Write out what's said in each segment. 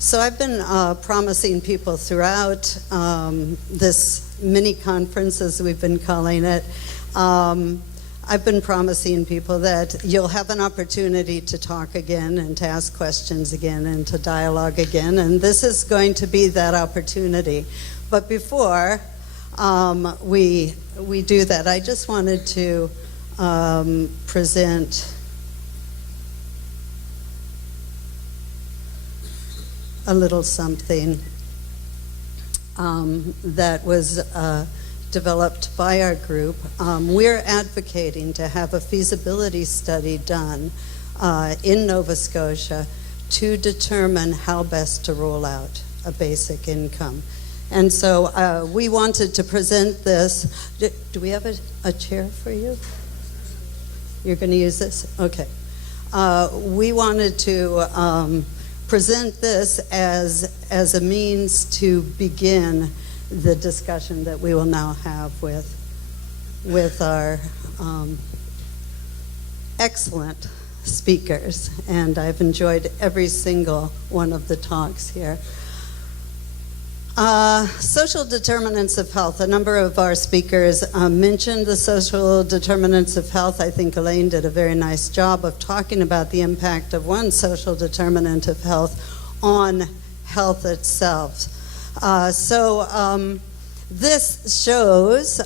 So I've been promising people throughout this mini conference, as we've been calling it, I've been promising people that you'll have an opportunity to talk again and to ask questions again and to dialogue again, and this is going to be that opportunity. But before we do that, I just wanted to present a little something that was developed by our group. We're advocating to have a feasibility study done in Nova Scotia to determine how best to roll out a basic income. And so we wanted to present this. Do we have a chair for you? You're going to use this? Okay. We wanted to present this as a means to begin the discussion that we will now have with our excellent speakers. And I've enjoyed every single one of the talks here. Social determinants of health. A number of our speakers mentioned the social determinants of health. I think Elaine did a very nice job of talking about the impact of one social determinant of health on health itself. This shows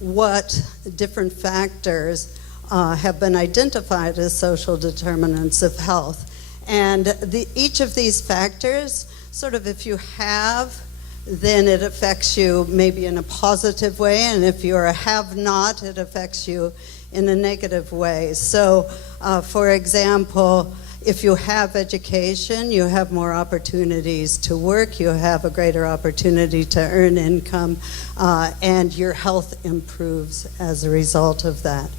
what different factors have been identified as social determinants of health. And each of these factors, sort of if you have, then it affects you maybe in a positive way, and if you're a have-not, it affects you in a negative way. So, for example, if you have education, you have more opportunities to work, you have a greater opportunity to earn income, and your health improves as a result of that.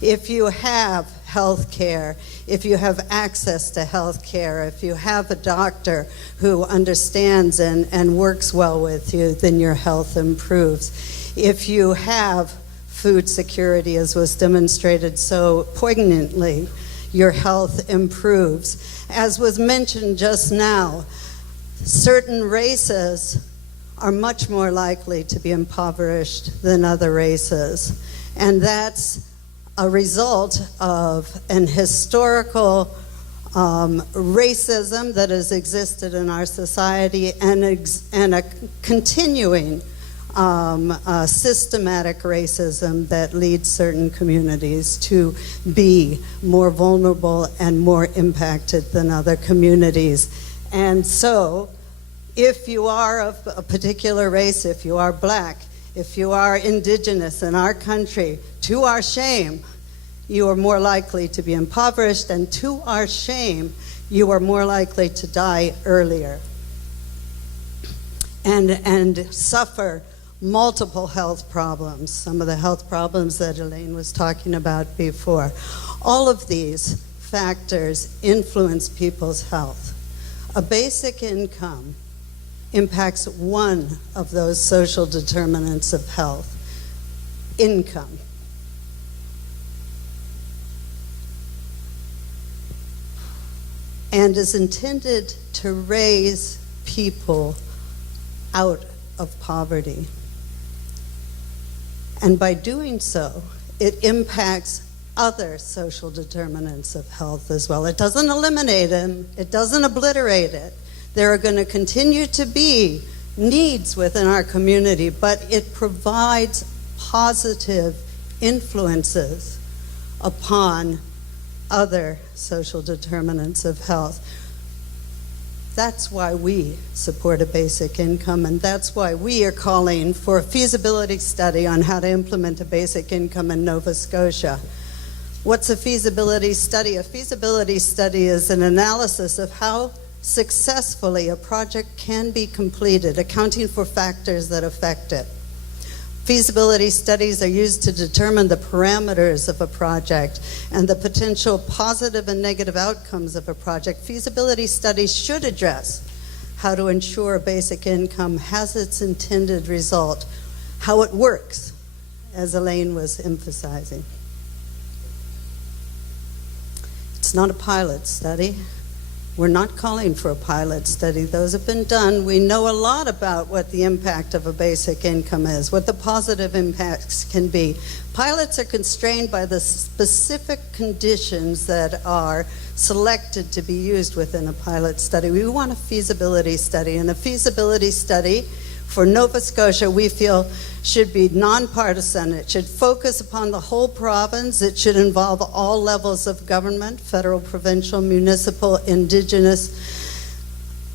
If you have health care, if you have access to health care, if you have a doctor who understands and works well with you, then your health improves. If you have food security, as was demonstrated so poignantly, your health improves. As was mentioned just now, certain races are much more likely to be impoverished than other races. And that's a result of an historical racism that has existed in our society and a continuing systematic racism that leads certain communities to be more vulnerable and more impacted than other communities. And so, if you are of a particular race, if you are black, if you are indigenous in our country, to our shame, you are more likely to be impoverished, and to our shame, you are more likely to die earlier and suffer multiple health problems, some of the health problems that Elaine was talking about before. All of these factors influence people's health. A basic income impacts one of those social determinants of health, income. And is intended to raise people out of poverty. And by doing so, it impacts other social determinants of health as well. It doesn't eliminate them, it doesn't obliterate it. There are going to continue to be needs within our community, but it provides positive influences upon other social determinants of health. That's why we support a basic income, and that's why we are calling for a feasibility study on how to implement a basic income in Nova Scotia. What's a feasibility study? A feasibility study is an analysis of how successfully a project can be completed, accounting for factors that affect it. Feasibility studies are used to determine the parameters of a project and the potential positive and negative outcomes of a project. Feasibility studies should address how to ensure a basic income has its intended result, how it works, as Elaine was emphasizing. 'It's not a pilot study. We're not calling for a pilot study. Those have been done. We know a lot about what the impact of a basic income is, what the positive impacts can be. Pilots are constrained by the specific conditions that are selected to be used within a pilot study. We want a feasibility study, and a feasibility study for Nova Scotia, we feel, should be nonpartisan. It should focus upon the whole province. It should involve all levels of government, federal, provincial, municipal, Indigenous.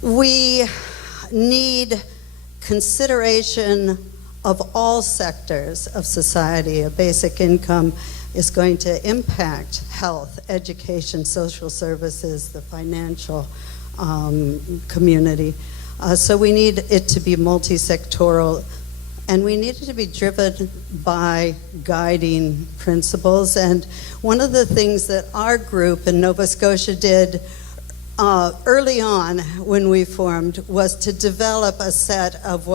We need consideration of all sectors of society. A basic income is going to impact health, education, social services, the financial community. So we need it to be multi-sectoral, and we need it to be driven by guiding principles. And one of the things that our group in Nova Scotia did early on when we formed was to develop a set of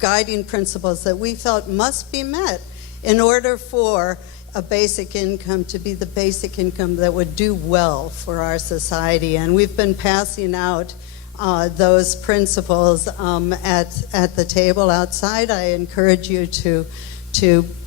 guiding principles that we felt must be met in order for a basic income to be the basic income that would do well for our society. And we've been passing out those principles at the table outside. I encourage you to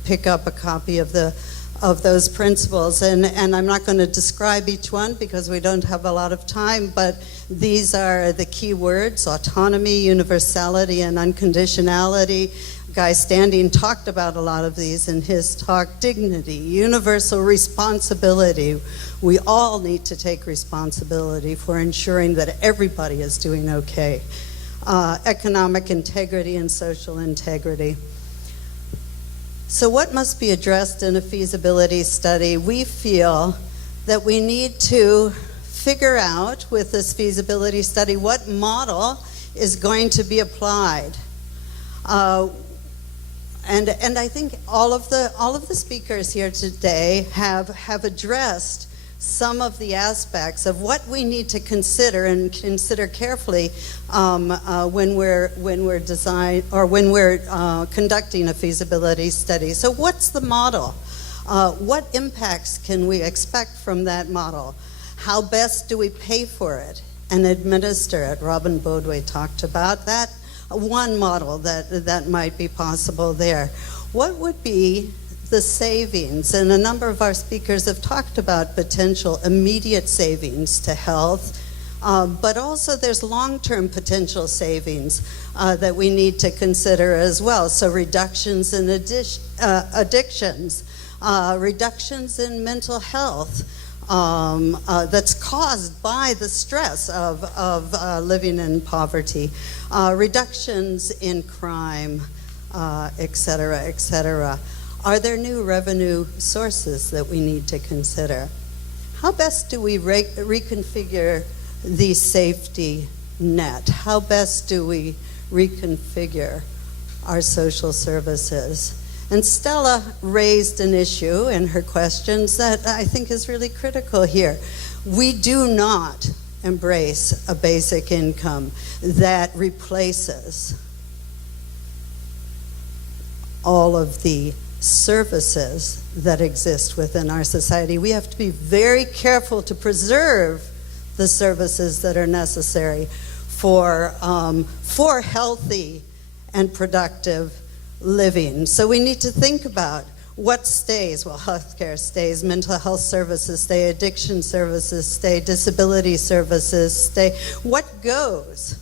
pick up a copy of those principles, and I'm not going to describe each one because we don't have a lot of time, but these are the key words: autonomy, universality, and unconditionality. Guy Standing talked about a lot of these in his talk. Dignity, universal responsibility. We all need to take responsibility for ensuring that everybody is doing okay. Economic integrity and social integrity. So what must be addressed in a feasibility study? We feel that we need to figure out with this feasibility study what model is going to be applied. And I think all of the speakers here today have addressed some of the aspects of what we need to consider and consider carefully when we're conducting a feasibility study. So what's the model? What impacts can we expect from that model? How best do we pay for it and administer it? Robin Boadway talked about that. One model that might be possible there. What would be the savings? And a number of our speakers have talked about potential immediate savings to health, but also there's long-term potential savings that we need to consider as well. So reductions in addictions, reductions in mental health, that's caused by the stress of living in poverty, reductions in crime, et cetera, et cetera. Are there new revenue sources that we need to consider? How best do we reconfigure the safety net? How best do we reconfigure our social services? And Stella raised an issue in her questions that I think is really critical here. We do not embrace a basic income that replaces all of the services that exist within our society. We have to be very careful to preserve the services that are necessary for healthy and productive living. So we need to think about what stays. Well, healthcare stays, mental health services stay, addiction services stay, disability services stay. What goes?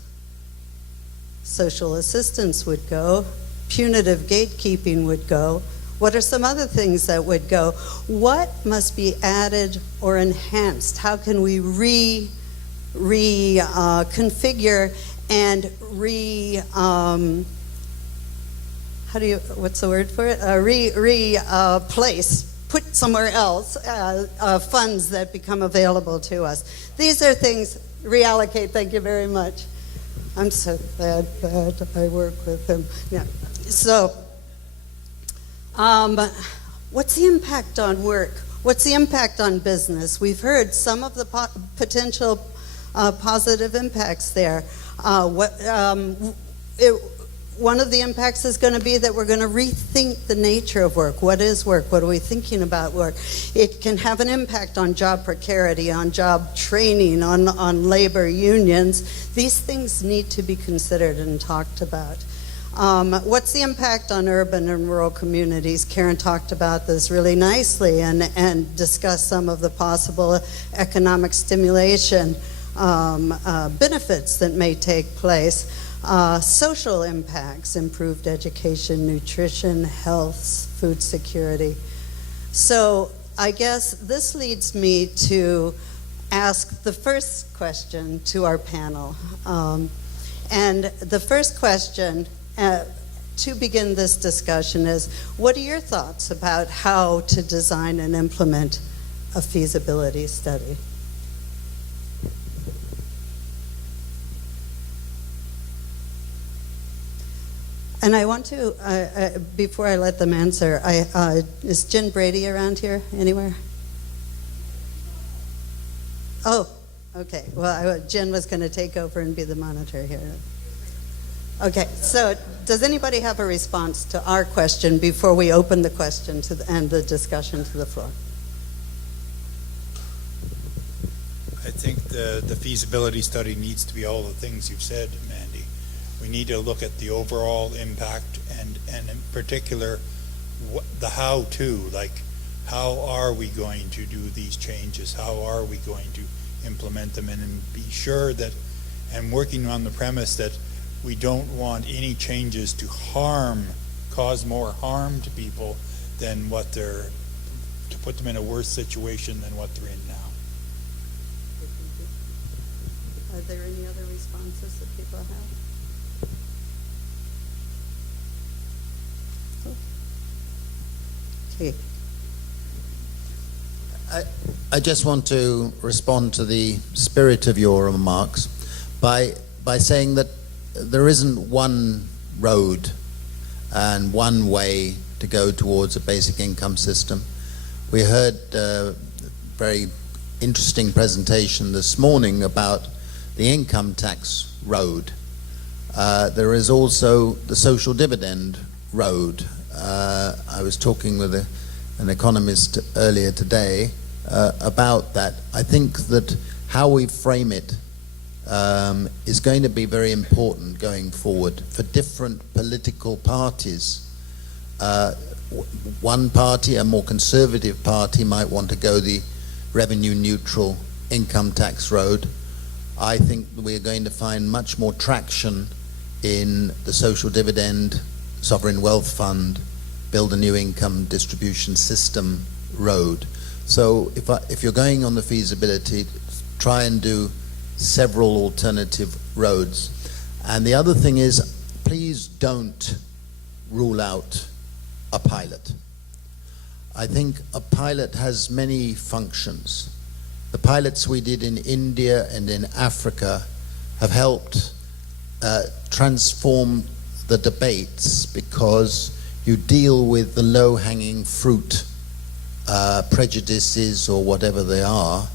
Social assistance would go, punitive gatekeeping would go. What are some other things that would go? What must be added or enhanced? How can we reconfigure and what's the word for it? Replace, put somewhere else, funds that become available to us. These are things, reallocate, thank you very much. I'm so glad that I work with him. Yeah. So, what's the impact on work? What's the impact on business? We've heard some of the potential positive impacts there. one of the impacts is going to be that we're going to rethink the nature of work. What is work? What are we thinking about work? It can have an impact on job precarity, on job training, on labor unions. These things need to be considered and talked about. What's the impact on urban and rural communities? Karen talked about this really nicely and discussed some of the possible economic stimulation benefits that may take place. Social impacts, improved education, nutrition, health, food security. So I guess this leads me to ask the first question to our panel. And the first question to begin this discussion is, what are your thoughts about how to design and implement a feasibility study? And I want to, before I let them answer, is Jen Brady around here anywhere? Oh, okay. Well, Jen was going to take over and be the monitor here. Okay, so does anybody have a response to our question before we open the question and the discussion to the floor? I think the feasibility study needs to be all the things you've said, Mandy. We need to look at the overall impact and in particular the how-to, like how are we going to do these changes? How are we going to implement them, and be sure that, and working on the premise that we don't want any changes to cause more harm to people than what to put them in a worse situation than what they're in now. Are there any other responses that people have? Okay. I just want to respond to the spirit of your remarks by saying that there isn't one road and one way to go towards a basic income system. We heard a very interesting presentation this morning about the income tax road. There is also the social dividend road. I was talking with an economist earlier today about that. I think that how we frame it is going to be very important going forward for different political parties. One party, a more conservative party, might want to go the revenue neutral income tax road. I think we're going to find much more traction in the social dividend, sovereign wealth fund, build a new income distribution system road. So if you're going on the feasibility, try and do several alternative roads. And the other thing is, please don't rule out a pilot. I think a pilot has many functions. The pilots we did in India and in Africa have helped transform the debates, because you deal with the low-hanging fruit prejudices or whatever they are,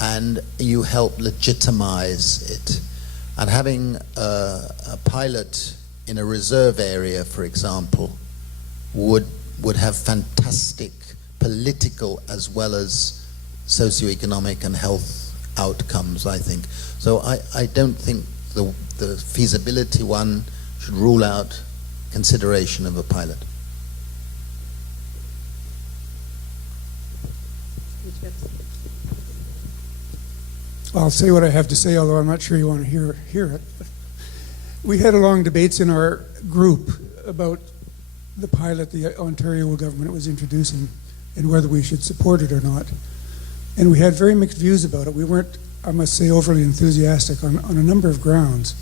and you help legitimize it. And having a pilot in a reserve area, for example, would have fantastic political as well as socioeconomic and health outcomes, I think. So I don't think the feasibility one should rule out consideration of a pilot. I'll say what I have to say, although I'm not sure you want to hear it. We had long debates in our group about the pilot the Ontario government was introducing and whether we should support it or not. And we had very mixed views about it. We weren't, I must say, overly enthusiastic on a number of grounds.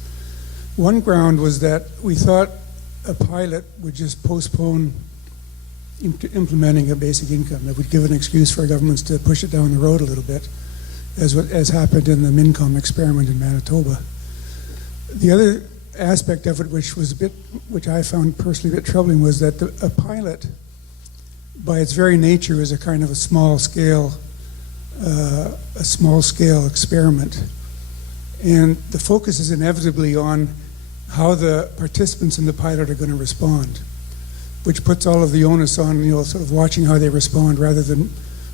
One ground was that we thought a pilot would just postpone implementing a basic income. It would give an excuse for governments to push it down the road a little bit, as happened in the MINCOM experiment in Manitoba. The other aspect of it, which I found personally a bit troubling, was that a pilot, by its very nature, is a kind of a small scale experiment, and the focus is inevitably on how the participants in the pilot are going to respond, which puts all of the onus on, sort of watching how they respond rather than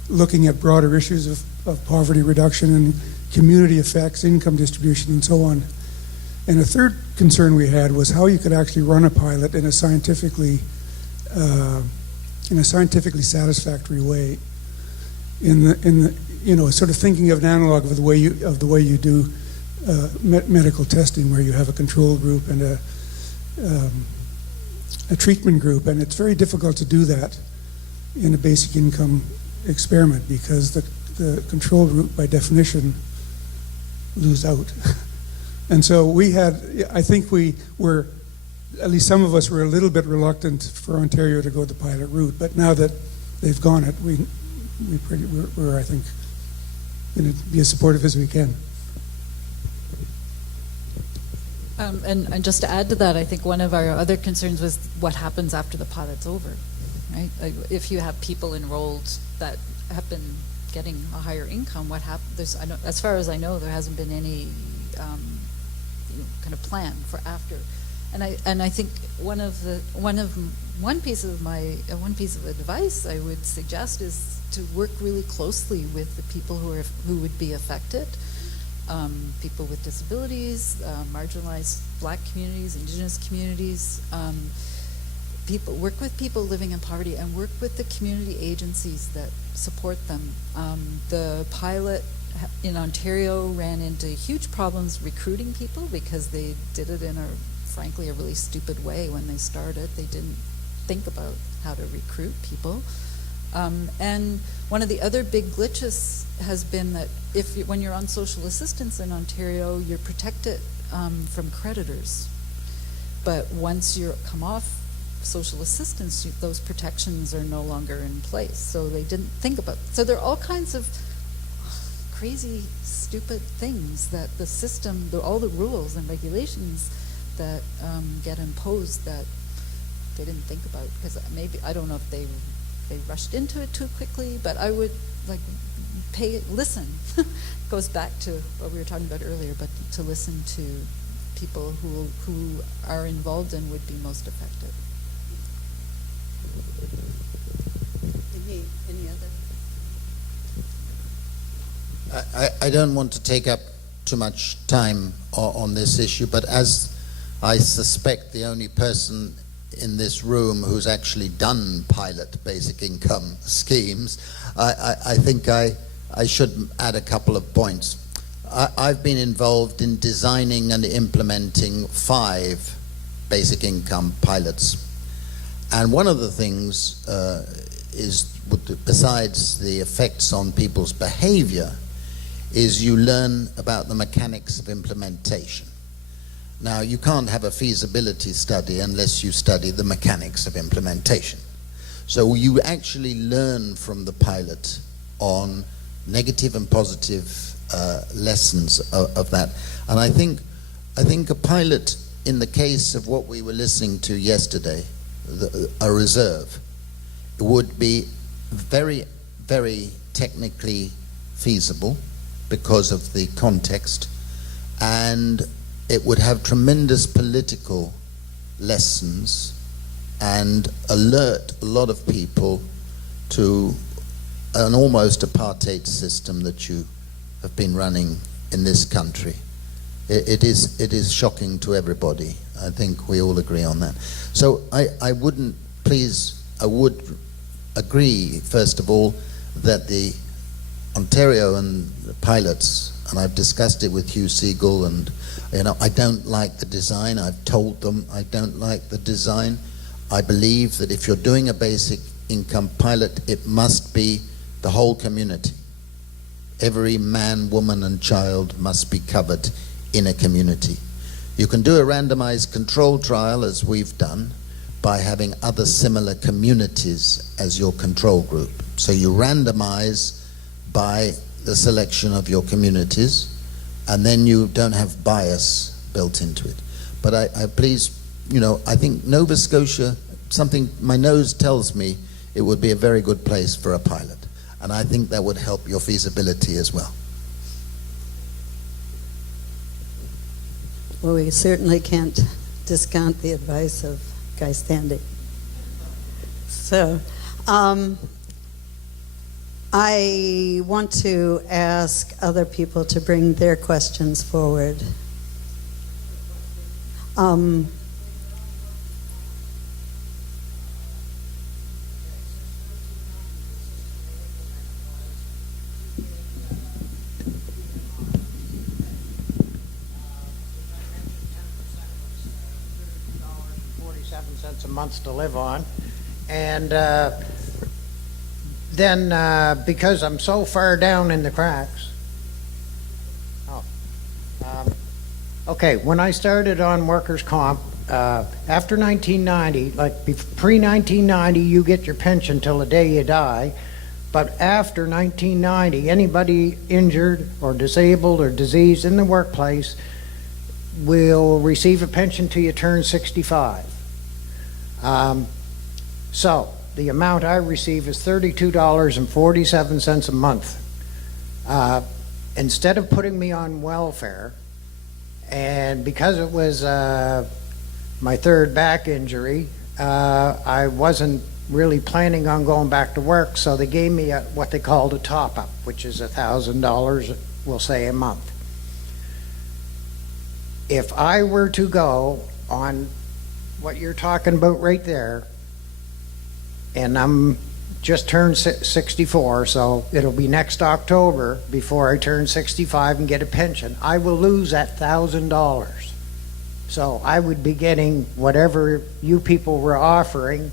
looking at broader issues of poverty reduction and community effects, income distribution, and so on. And a third concern we had was how you could actually run a pilot in a scientifically satisfactory way. In the sort of thinking of an analog of the way you do medical testing, where you have a control group and a treatment group, and it's very difficult to do that in a basic income experiment because the control group, by definition, lose out. And so I think we were, at least some of us were a little bit reluctant for Ontario to go the pilot route, but now that they've gone it, we're I think, going to be as supportive as we can. And just to add to that, I think one of our other concerns was what happens after the pilot's over, right? Like if you have people enrolled that have been getting a higher income, what happens? As far as I know, there hasn't been any kind of plan for after. And I think one piece of advice I would suggest is to work really closely with the people who would be affected. People with disabilities, marginalized Black communities, Indigenous communities, work with people living in poverty and work with the community agencies that support them. The pilot in Ontario ran into huge problems recruiting people because they did it in frankly, a really stupid way when they started. They didn't think about how to recruit people. And one of the other big glitches has been that when you're on social assistance in Ontario, you're protected from creditors. But once you come off social assistance, those protections are no longer in place. So they didn't think about it. So there are all kinds of crazy, stupid things that the system, all the rules and regulations that get imposed that they didn't think about. Because maybe, I don't know if they rushed into it too quickly, but I would listen. Goes back to what we were talking about earlier, but to listen to people who are involved and would be most affected. Any other? I don't want to take up too much time on this issue, but as I suspect the only person in this room who's actually done pilot basic income schemes, I think I should add a couple of points. I've been involved in designing and implementing 5 basic income pilots. And one of the things besides the effects on people's behavior, is you learn about the mechanics of implementation. Now, you can't have a feasibility study unless you study the mechanics of implementation. So you actually learn from the pilot on negative and positive lessons of that. And I think a pilot, in the case of what we were listening to yesterday, a reserve, would be very, very technically feasible because of the context, and it would have tremendous political lessons and alert a lot of people to an almost apartheid system that you have been running in this country. It is shocking to everybody. I think we all agree on that. So I would agree, first of all, that the Ontario and the pilots, and I've discussed it with Hugh Siegel, and I don't like the design. I've told them I don't like the design. I believe that if you're doing a basic income pilot, it must be the whole community. Every man, woman, and child must be covered in a community. You can do a randomized control trial, as we've done, by having other similar communities as your control group. So you randomize by the selection of your communities, and then you don't have bias built into it. But I think Nova Scotia, something my nose tells me, it would be a very good place for a pilot. And I think that would help your feasibility as well. Well, we certainly can't discount the advice of Guy Standing. So, I want to ask other people to bring their questions forward. $47 a month to live on, and then because I'm so far down in the cracks. Okay, when I started on workers' comp, after 1990, like pre-1990, you get your pension till the day you die. But after 1990, anybody injured or disabled or diseased in the workplace will receive a pension till you turn 65. So the amount I receive is $32.47 a month. Instead of putting me on welfare, and because it was my third back injury, I wasn't really planning on going back to work, so they gave me what they called a top-up, which is $1,000, we'll say, a month. If I were to go on what you're talking about right there, and I'm just turned 64, so it'll be next October before I turn 65 and get a pension, I will lose that $1,000. So I would be getting whatever you people were offering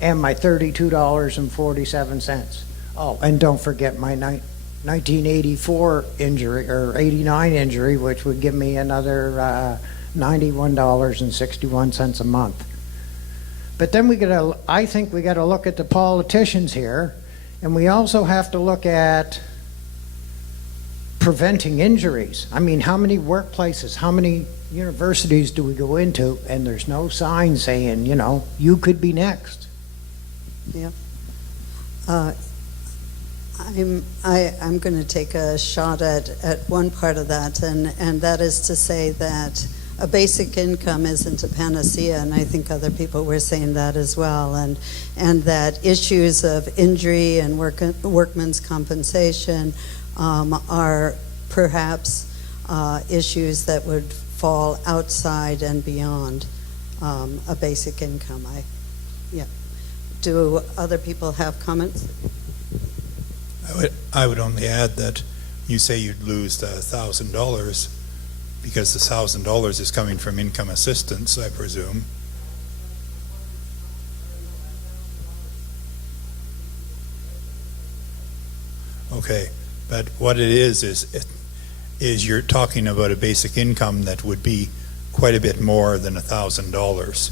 and my $32.47. Oh, and don't forget my 1984 injury, or 89 injury, which would give me another $91.61 a month. But then I think we gotta look at the politicians here, and we also have to look at preventing injuries. I mean, how many workplaces, how many universities do we go into, and there's no sign saying, you know, you could be next? Yeah. I'm going to take a shot at one part of that, and that is to say that a basic income isn't a panacea, and I think other people were saying that as well, and that issues of injury and workman's compensation are perhaps issues that would fall outside and beyond a basic income. Yeah. Do other people have comments? I would only add that you say you'd lose the $1,000 because the $1,000 is coming from income assistance, I presume. Okay, but what it is you're talking about a basic income that would be quite a bit more than $1,000.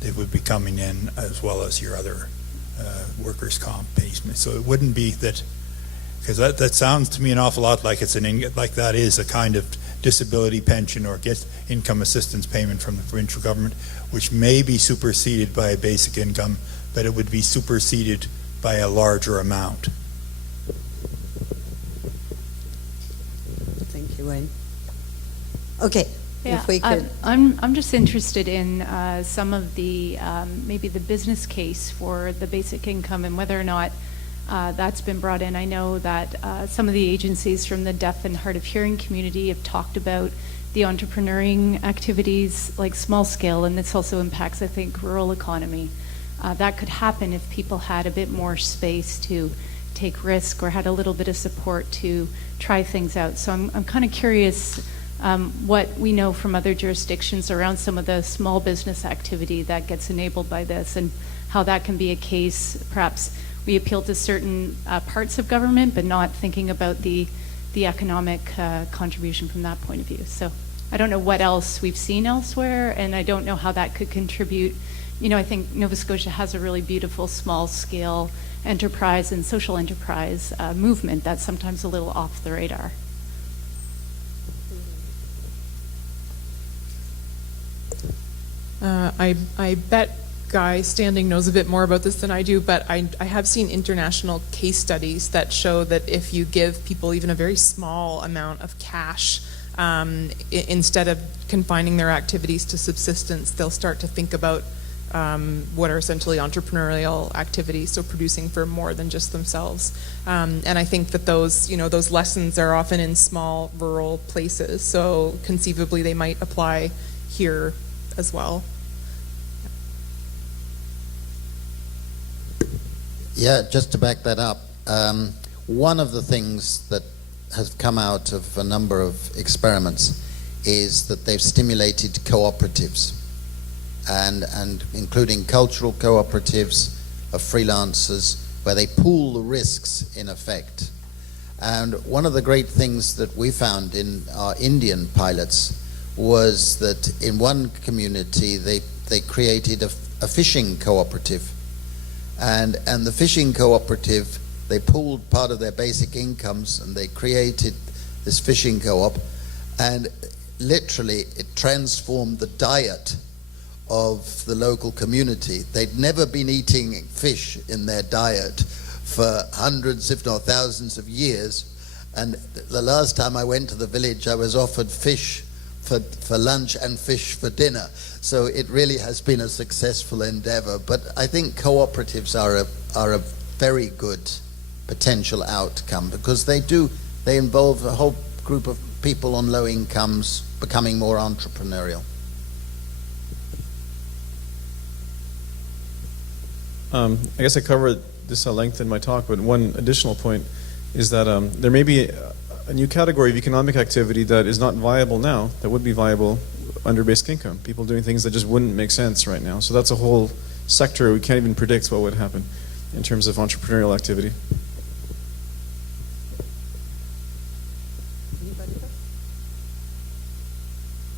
It would be coming in as well as your other workers' comp payment. So it wouldn't be that, because that sounds to me an awful lot like like that is a kind of disability pension or income assistance payment from the provincial government, which may be superseded by a basic income, but it would be superseded by a larger amount. Thank you, Wayne. Okay. Yeah, if we could. I'm just interested in some of the maybe the business case for the basic income and whether or not that's been brought in. I know that some of the agencies from the deaf and hard of hearing community have talked about the entrepreneuring activities, like small scale, and this also impacts, I think, rural economy. That could happen if people had a bit more space to take risk or had a little bit of support to try things out. So I'm kind of curious what we know from other jurisdictions around some of the small business activity that gets enabled by this, and how that can be a case. Perhaps we appeal to certain parts of government, but not thinking about the economic contribution from that point of view. So I don't know what else we've seen elsewhere, and I don't know how that could contribute. You know, I think Nova Scotia has a really beautiful small-scale enterprise and social enterprise movement that's sometimes a little off the radar. I bet Guy Standing knows a bit more about this than I do, but I have seen international case studies that show that if you give people even a very small amount of cash instead of confining their activities to subsistence, they'll start to think about what are essentially entrepreneurial activities, so producing for more than just themselves. And I think that those lessons are often in small rural places, so conceivably they might apply here as well. Yeah, just to back that up, one of the things that has come out of a number of experiments is that they've stimulated cooperatives, and including cultural cooperatives of freelancers, where they pool the risks in effect. And one of the great things that we found in our Indian pilots was that in one community they created a fishing cooperative. And the fishing cooperative, they pooled part of their basic incomes and they created this fishing co-op, and literally it transformed the diet of the local community. They'd never been eating fish in their diet for hundreds, if not thousands of years. And the last time I went to the village, I was offered fish for lunch and fish for dinner. So it really has been a successful endeavor. But I think cooperatives are a very good potential outcome, because they involve a whole group of people on low incomes becoming more entrepreneurial. I guess I covered this at length in my talk, but one additional point is that there may be a new category of economic activity that is not viable now, that would be viable under basic income. People doing things that just wouldn't make sense right now. So that's a whole sector we can't even predict what would happen in terms of entrepreneurial activity. Anybody else?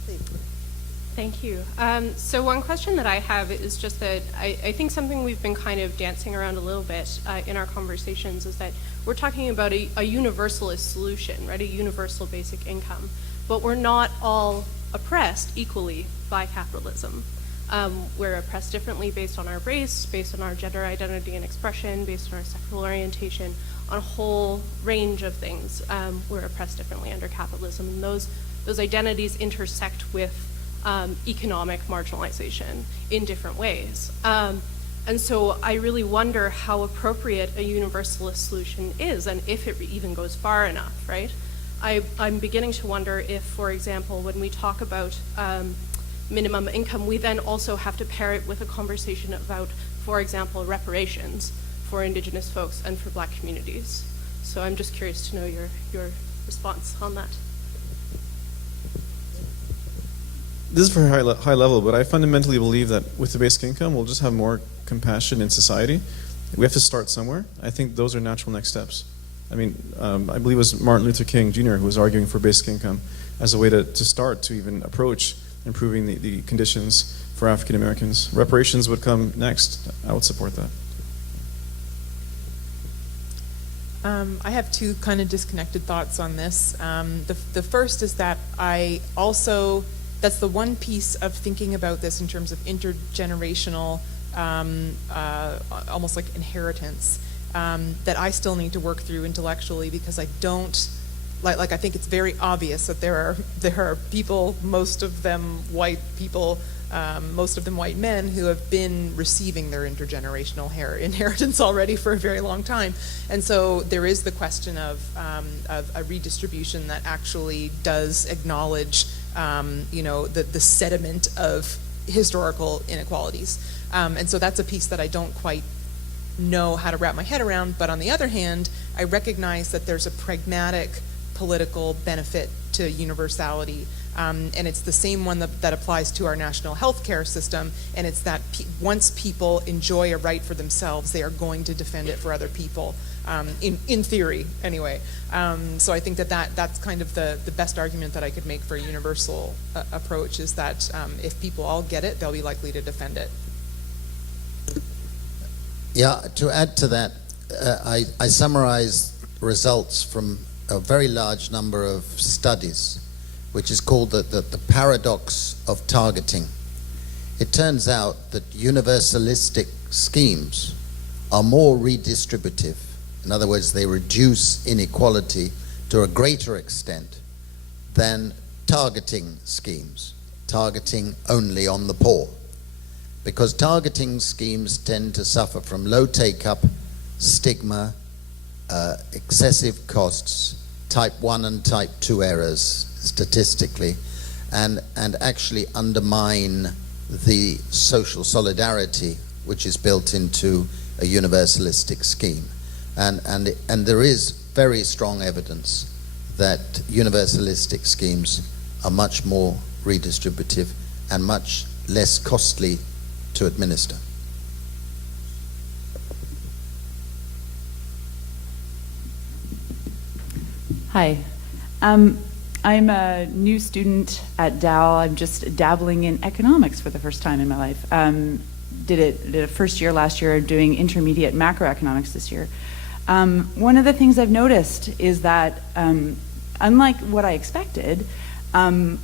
Please. Thank you. So one question that I have is just that I think something we've been kind of dancing around a little bit in our conversations is that we're talking about a universalist solution, right? A universal basic income, but we're not all oppressed equally by capitalism. We're oppressed differently based on our race, based on our gender identity and expression, based on our sexual orientation, on a whole range of things. We're oppressed differently under capitalism, and those identities intersect with economic marginalization in different ways. And so I really wonder how appropriate a universalist solution is, and if it even goes far enough, right? I'm beginning to wonder if, for example, when we talk about minimum income, we then also have to pair it with a conversation about, for example, reparations for Indigenous folks and for Black communities. So I'm just curious to know your response on that. This is very high level, but I fundamentally believe that with the basic income, we'll just have more compassion in society. We have to start somewhere. I think those are natural next steps. I mean, I believe it was Martin Luther King Jr. who was arguing for basic income as a way to start to even approach improving the conditions for African Americans. Reparations would come next. I would support that. I have two kind of disconnected thoughts on this. The first is that I also, that's the one piece of thinking about this in terms of intergenerational, almost like inheritance, that I still need to work through intellectually, because I don't, like I think it's very obvious that there are people, most of them white people, most of them white men, who have been receiving their intergenerational inheritance already for a very long time. And so there is the question of a redistribution that actually does acknowledge the sediment of historical inequalities. And so that's a piece that I don't quite know how to wrap my head around. But on the other hand, I recognize that there's a pragmatic political benefit to universality. And it's the same one that applies to our national health care system. And it's that once people enjoy a right for themselves, they are going to defend it for other people, in theory, anyway. So I think that's kind of the best argument that I could make for a universal approach, is that if people all get it, they'll be likely to defend it. Yeah, to add to that, I summarized results from a very large number of studies, which is called the paradox of targeting. It turns out that universalistic schemes are more redistributive. In other words, they reduce inequality to a greater extent than targeting schemes, targeting only on the poor, because targeting schemes tend to suffer from low take-up, stigma, excessive costs, type 1 and type 2 errors statistically, and actually undermine the social solidarity which is built into a universalistic scheme. And there is very strong evidence that universalistic schemes are much more redistributive and much less costly to administer. Hi. I'm a new student at Dow. I'm just dabbling in economics for the first time in my life. Did a first year last year, doing intermediate macroeconomics this year. One of the things I've noticed is that, unlike what I expected, the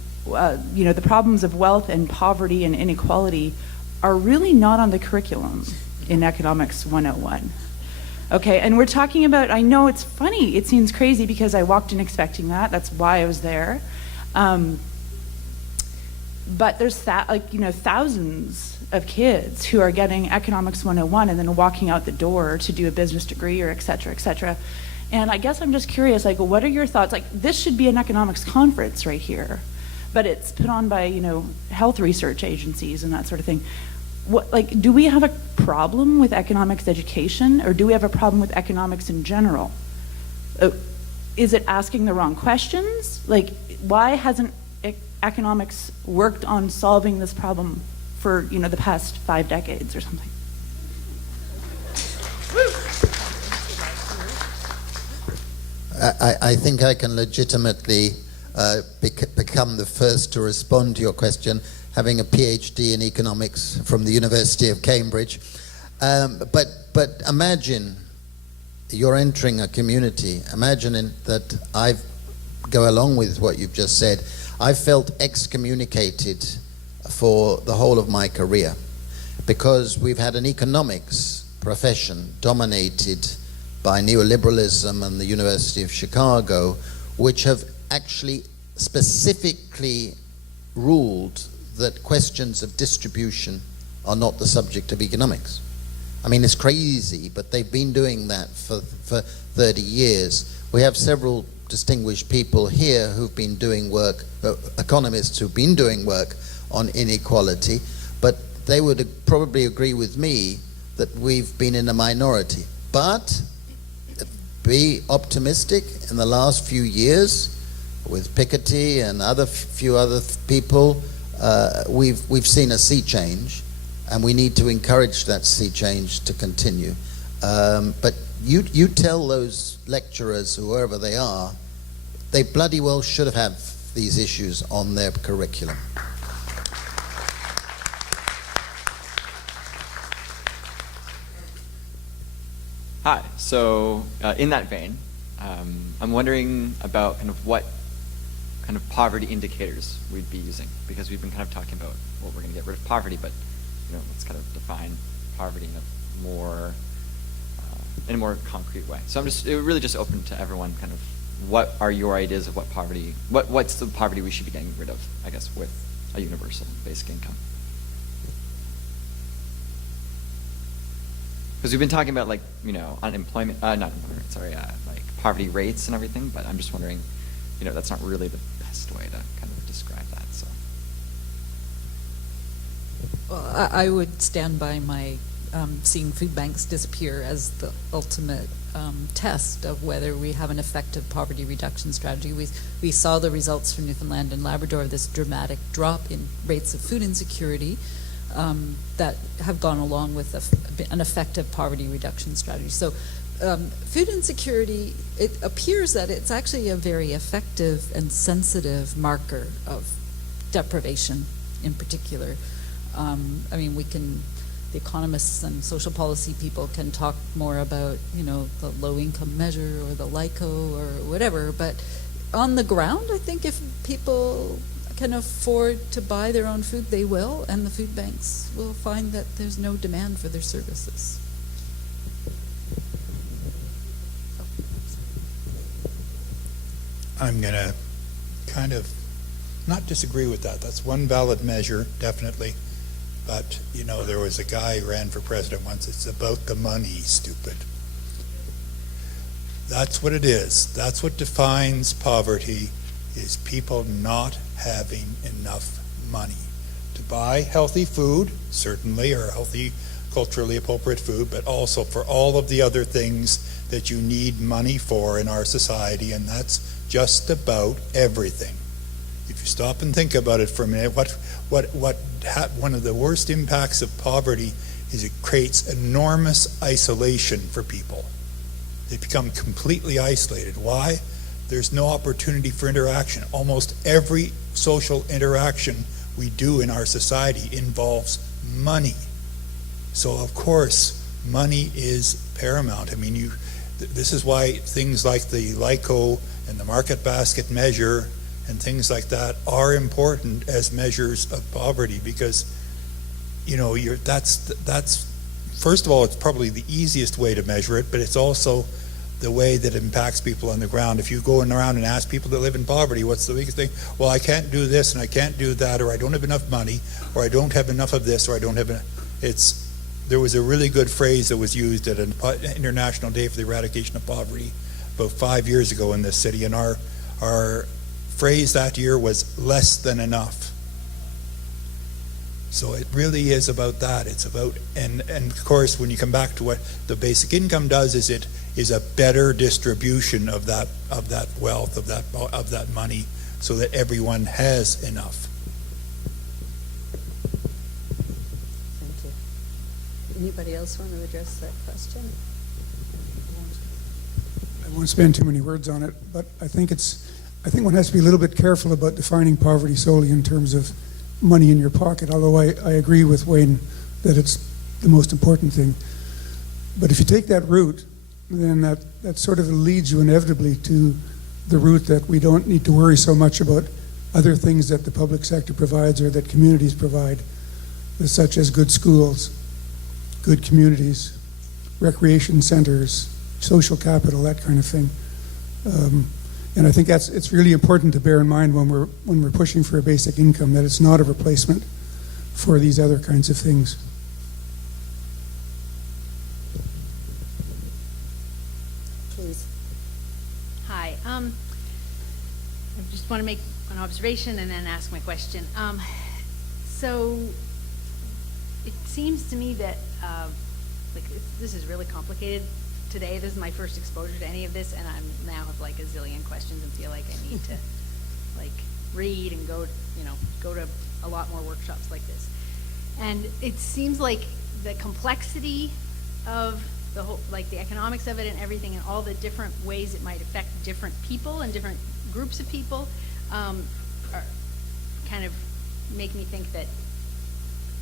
problems of wealth and poverty and inequality are really not on the curriculum in Economics 101. Okay, and we're talking about, I know it's funny, it seems crazy because I walked in expecting that, that's why I was there. But there's thousands of kids who are getting Economics 101 and then walking out the door to do a business degree or et cetera, et cetera. And I guess I'm just curious, like, what are your thoughts? Like, this should be an economics conference right here, but it's put on by, health research agencies and that sort of thing. Do we have a problem with economics education, or do we have a problem with economics in general? Is it asking the wrong questions? Like, why hasn't economics worked on solving this problem for, the past 5 decades or something? I think I can legitimately become the first to respond to your question, having a PhD in economics from the University of Cambridge. But imagine you're entering a community. Imagine that I go along with what you've just said. I felt excommunicated for the whole of my career because we've had an economics profession dominated by neoliberalism and the University of Chicago, which have actually specifically ruled that questions of distribution are not the subject of economics. I mean, it's crazy, but they've been doing that for 30 years. We have several distinguished people here who've been doing work, economists who've been doing work on inequality, but they would probably agree with me that we've been in a minority. But be optimistic, in the last few years, with Piketty and few other people, we've seen a sea change, and we need to encourage that sea change to continue. But you tell those lecturers, whoever they are, they bloody well should have had these issues on their curriculum. Hi. So in that vein, I'm wondering about kind of what kind of poverty indicators we'd be using, because we've been kind of talking about, well, we're going to get rid of poverty, but let's kind of define poverty in a more concrete way. So I'm really just open to everyone. Kind of, what are your ideas of what poverty? What's the poverty we should be getting rid of? I guess with a universal basic income. Because we've been talking about unemployment, poverty rates and everything, but I'm just wondering, that's not really the best way to kind of describe that. So, well, I would stand by my seeing food banks disappear as the ultimate test of whether we have an effective poverty reduction strategy. We saw the results from Newfoundland and Labrador, this dramatic drop in rates of food insecurity that have gone along with an effective poverty reduction strategy. So food insecurity, it appears that it's actually a very effective and sensitive marker of deprivation in particular. The economists and social policy people can talk more about, the low income measure or the LICO or whatever, but on the ground, I think if people can afford to buy their own food, they will, and the food banks will find that there's no demand for their services. I'm going to kind of not disagree with that. That's one valid measure, definitely. But, you know, there was a guy who ran for president once. It's about the money, stupid. That's what it is. That's what defines poverty, is people not having enough money to buy healthy food, certainly, or healthy, culturally appropriate food, but also for all of the other things that you need money for in our society, and that's just about everything. If you stop and think about it for a minute, one of the worst impacts of poverty is it creates enormous isolation for people. They become completely isolated. Why? There's no opportunity for interaction. Almost every social interaction we do in our society involves money. So of course, money is paramount. I mean, this is why things like the LICO and the market basket measure and things like that are important as measures of poverty, because, you know, that's first of all, it's probably the easiest way to measure it, but it's also the way that impacts people on the ground. If you go around and ask people that live in poverty, what's the biggest thing? Well, I can't do this and I can't do that, or I don't have enough money, or I don't have enough of this, or I don't have enough. There was a really good phrase that was used at an International Day for the Eradication of Poverty about 5 years ago in this city, and our phrase that year was less than enough. So it really is about that. It's about, and of course, when you come back to what the basic income does, is it is a better distribution of that wealth, of that money, so that everyone has enough. Thank you. Anybody else want to address that question? I won't spend too many words on it, but I think one has to be a little bit careful about defining poverty solely in terms of money in your pocket, although I agree with Wayne that it's the most important thing. But if you take that route, then that sort of leads you inevitably to the route that we don't need to worry so much about other things that the public sector provides or that communities provide, such as good schools, good communities, recreation centers, social capital, that kind of thing. And I think it's really important to bear in mind when we're pushing for a basic income, that it's not a replacement for these other kinds of things. Please. Hi. I just want to make an observation and then ask my question. So it seems to me that this is really complicated. Today, this is my first exposure to any of this, and I now have like a zillion questions and feel like I need to read and go to a lot more workshops like this. And it seems like the complexity of the whole, the economics of it and everything, and all the different ways it might affect different people and different groups of people, are kind of make me think that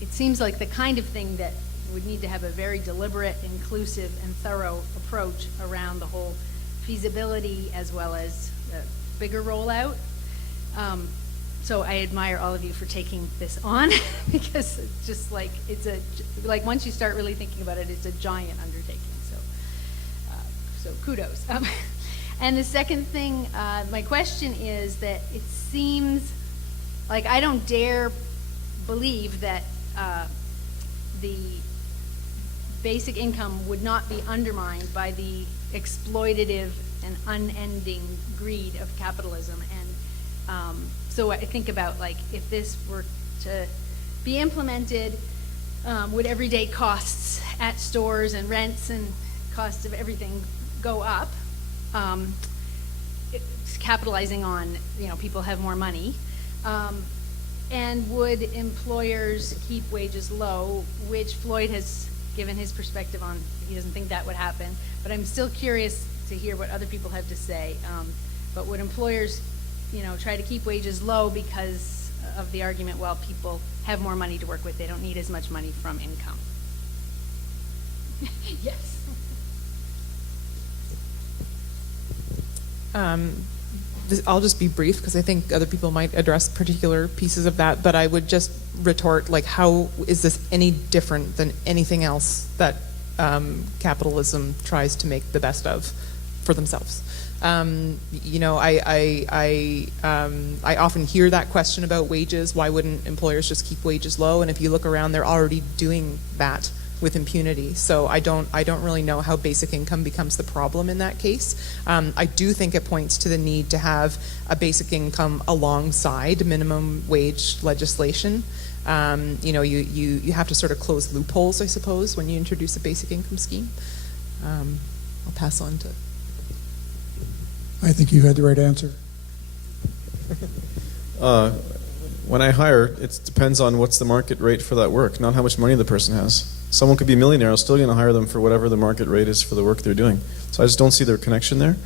it seems like the kind of thing that would need to have a very deliberate, inclusive, and thorough approach around the whole feasibility as well as the bigger rollout. So I admire all of you for taking this on because it's just once you start really thinking about it, it's a giant undertaking. So kudos. And the second thing, my question is that it seems like I don't dare believe that the basic income would not be undermined by the exploitative and unending greed of capitalism. And so I think about if this were to be implemented, would everyday costs at stores and rents and costs of everything go up? It's capitalizing on, people have more money. And would employers keep wages low, which Floyd has given his perspective on. He doesn't think that would happen, but I'm still curious to hear what other people have to say. But would employers, try to keep wages low because of the argument, well, people have more money to work with, they don't need as much money from income? Yes. I'll just be brief because I think other people might address particular pieces of that, but I would just retort, how is this any different than anything else that capitalism tries to make the best of for themselves? You know, I often hear that question about wages. Why wouldn't employers just keep wages low? And if you look around, they're already doing that with impunity. So I don't really know how basic income becomes the problem in that case. I do think it points to the need to have a basic income alongside minimum wage legislation. You know, you have to sort of close loopholes, I suppose, when you introduce a basic income scheme. I'll pass on to. I think you had the right answer. When I hire, it depends on what's the market rate for that work, not how much money the person has. Someone could be a millionaire, I'm still going to hire them for whatever the market rate is for the work they're doing. So I just don't see their connection there.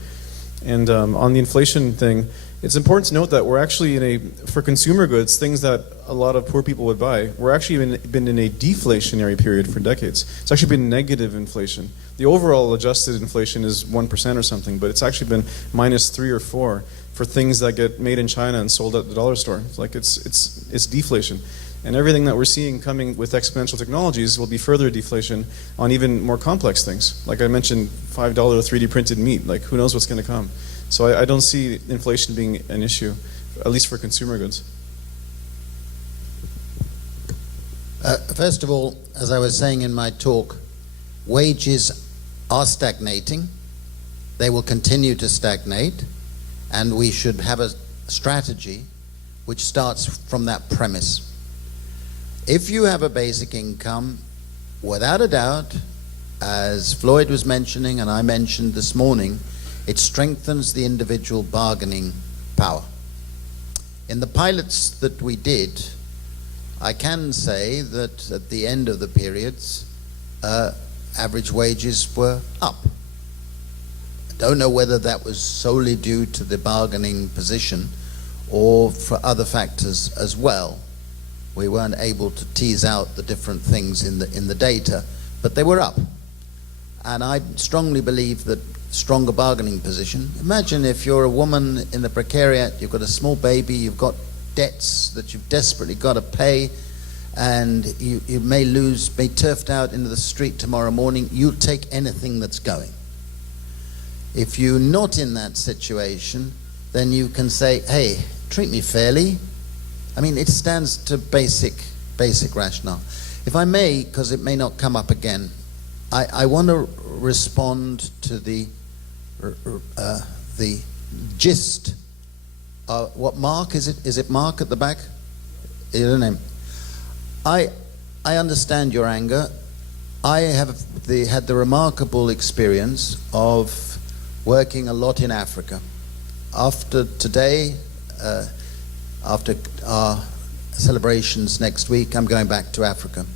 And on the inflation thing, it's important to note that we're actually for consumer goods, things that a lot of poor people would buy, we're actually been in a deflationary period for decades. It's actually been negative inflation. The overall adjusted inflation is 1% or something, but it's actually been -3 or 4 for things that get made in China and sold at the dollar store. Like it's deflation. And everything that we're seeing coming with exponential technologies will be further deflation on even more complex things. Like I mentioned, $5 3D printed meat. Like who knows what's going to come. So I don't see inflation being an issue, at least for consumer goods. First of all, as I was saying in my talk, wages are stagnating. They will continue to stagnate, and we should have a strategy which starts from that premise. If you have a basic income, without a doubt, as Floyd was mentioning and I mentioned this morning, it strengthens the individual bargaining power. In the pilots that we did, I can say that at the end of the periods, average wages were up. I don't know whether that was solely due to the bargaining position or for other factors as well. We weren't able to tease out the different things in the data, but they were up. And I strongly believe that stronger bargaining position. Imagine if you're a woman in the precariat, you've got a small baby, you've got debts that you've desperately got to pay, and you may be turfed out into the street tomorrow morning, you'll take anything that's going. If you're not in that situation, then you can say, hey, treat me fairly. I mean, it stands to basic rationale. If I may, because it may not come up again, I want to respond to the gist. What Mark, is it Mark at the back? Your name. I understand your anger. I have had the remarkable experience of working a lot in Africa. After today, after our celebrations next week, I'm going back to Africa,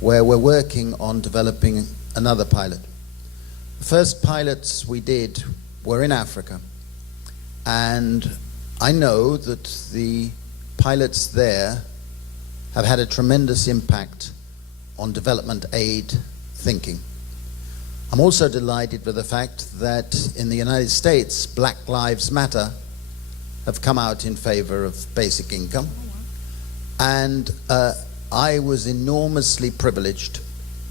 where we're working on developing another pilot. The first pilots we did were in Africa, and I know that the pilots there have had a tremendous impact on development aid thinking. I'm also delighted with the fact that in the United States, Black Lives Matter have come out in favor of basic income. And I was enormously privileged,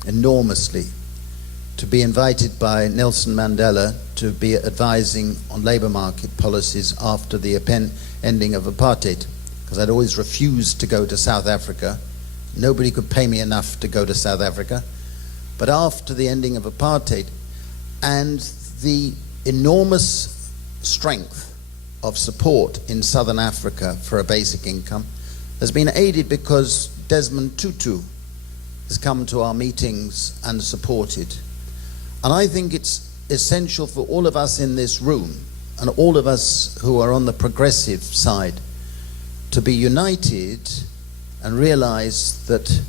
to be invited by Nelson Mandela to be advising on labor market policies after the ending of apartheid, because I'd always refused to go to South Africa. Nobody could pay me enough to go to South Africa. But after the ending of apartheid and the enormous strength of support in Southern Africa for a basic income has been aided because Desmond Tutu has come to our meetings and supported. And I think it's essential for all of us in this room and all of us who are on the progressive side to be united and realize that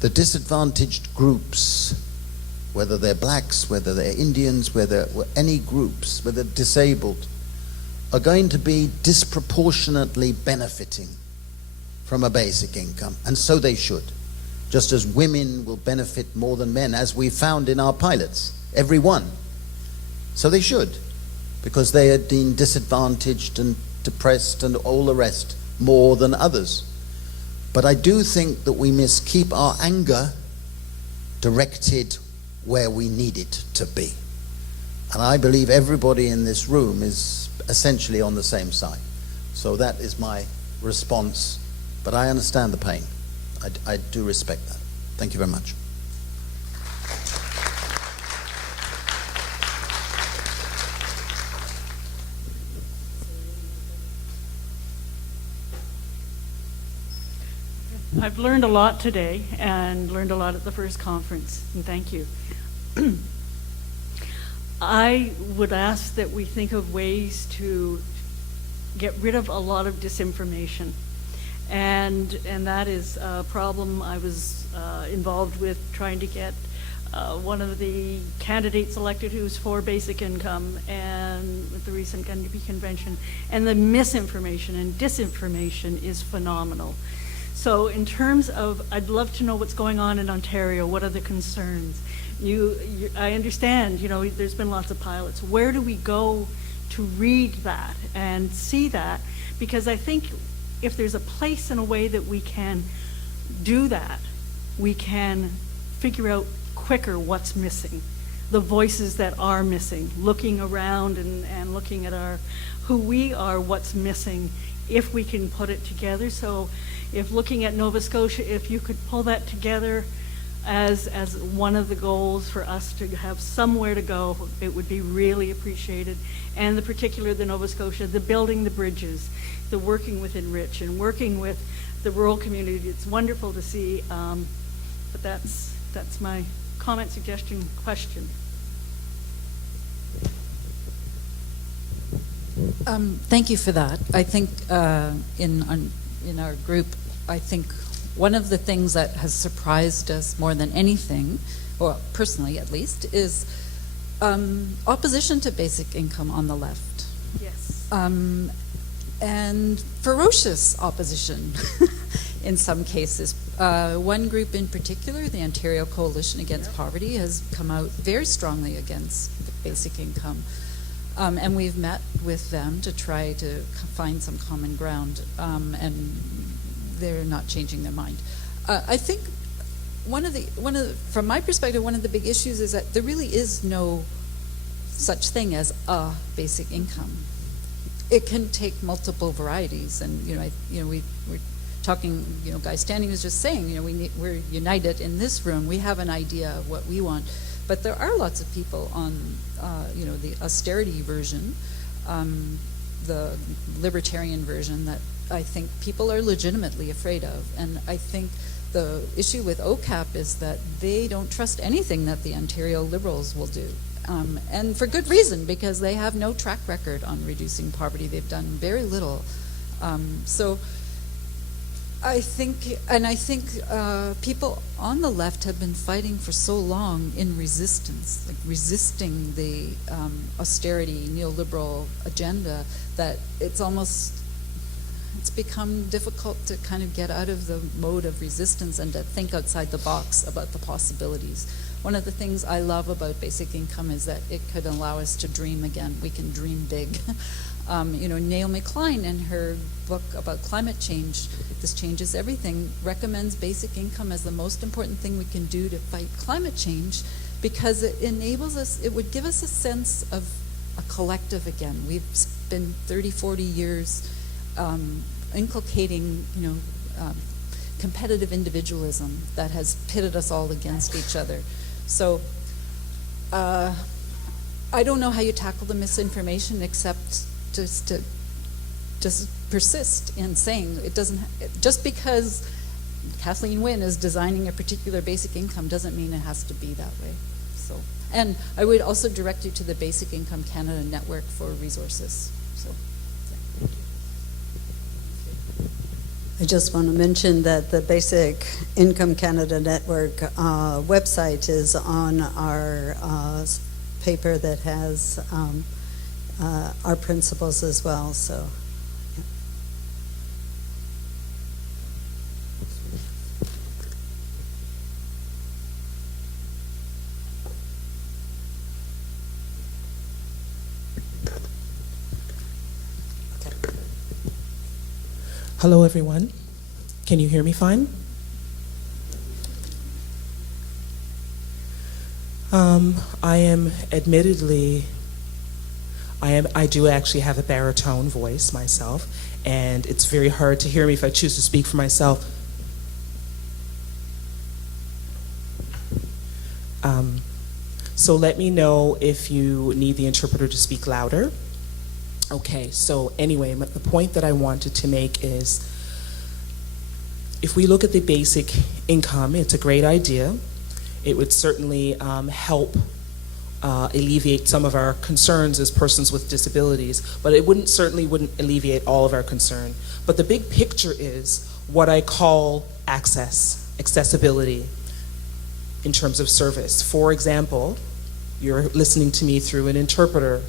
the disadvantaged groups, whether they're blacks, whether they're Indians, whether any groups, whether disabled, are going to be disproportionately benefiting from a basic income, and so they should. Just as women will benefit more than men, as we found in our pilots, every one. So they should, because they are being disadvantaged and depressed and all the rest more than others. But I do think that we must keep our anger directed where we need it to be. And I believe everybody in this room is essentially on the same side. So that is my response. But I understand the pain. I do respect that. Thank you very much. I've learned a lot today and learned a lot at the first conference, and thank you. I would ask that we think of ways to get rid of a lot of disinformation. And that is a problem I was involved with trying to get one of the candidates elected who's for basic income and with the recent NDP convention. And the misinformation and disinformation is phenomenal. So in terms of, I'd love to know what's going on in Ontario. What are the concerns? I understand, there's been lots of pilots. Where do we go to read that and see that? Because I think if there's a place and a way that we can do that, we can figure out quicker what's missing, the voices that are missing, looking around and looking at who we are, what's missing, if we can put it together. So if looking at Nova Scotia, if you could pull that together as one of the goals for us to have somewhere to go, it would be really appreciated. And the Nova Scotia, the building the bridges, the working with Enrich and working with the rural community, it's wonderful to see. But that's my comment, suggestion, question. Thank you for that. I think in our group, I think one of the things that has surprised us more than anything, or personally at least, is opposition to basic income on the left. Yes. And ferocious opposition in some cases. One group in particular, the Ontario Coalition Against Poverty, has come out very strongly against basic income. And we've met with them to try to find some common ground, and they're not changing their mind. I think from my perspective, one of the big issues is that there really is no such thing as a basic income. It can take multiple varieties, and we're talking. Guy Standing was just saying, we're united in this room. We have an idea of what we want, but there are lots of people on, the austerity version, the libertarian version that I think people are legitimately afraid of, and I think the issue with OCAP is that they don't trust anything that the Ontario Liberals will do. And for good reason, because they have no track record on reducing poverty. They've done very little. So I think people on the left have been fighting for so long in resistance, like resisting the austerity neoliberal agenda, that it's become difficult to kind of get out of the mode of resistance and to think outside the box about the possibilities. One of the things I love about basic income is that it could allow us to dream again. We can dream big. Naomi Klein, in her book about climate change, This Changes Everything, recommends basic income as the most important thing we can do to fight climate change, because it enables us, it would give us a sense of a collective again. We've been 30, 40 years inculcating, competitive individualism that has pitted us all against each other. So I don't know how you tackle the misinformation except just persist in saying it doesn't, just because Kathleen Wynne is designing a particular basic income doesn't mean it has to be that way. So, and I would also direct you to the Basic Income Canada Network for resources. So, thank you. I just want to mention that the Basic Income Canada Network website is on our paper that has our principles as well. So. Hello, everyone. Can you hear me fine? I am admittedly I do actually have a baritone voice myself, and it's very hard to hear me if I choose to speak for myself. So let me know if you need the interpreter to speak louder. Okay, so anyway, the point that I wanted to make is, if we look at the basic income, it's a great idea. It would certainly help alleviate some of our concerns as persons with disabilities, but it certainly wouldn't alleviate all of our concern. But the big picture is what I call accessibility in terms of service. For example, you're listening to me through an interpreter.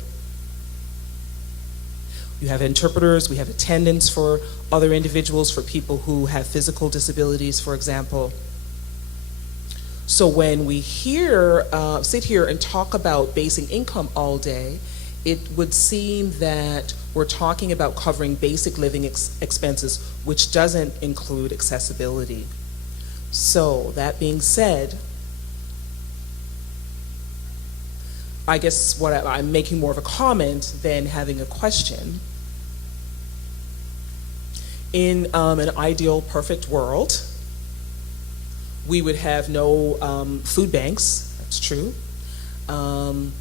You have interpreters, we have attendants for other individuals, for people who have physical disabilities, for example. So when we sit here and talk about basic income all day, it would seem that we're talking about covering basic living expenses, which doesn't include accessibility. So that being said, I guess I'm making more of a comment than having a question. In an ideal, perfect world, we would have no food banks, that's true, and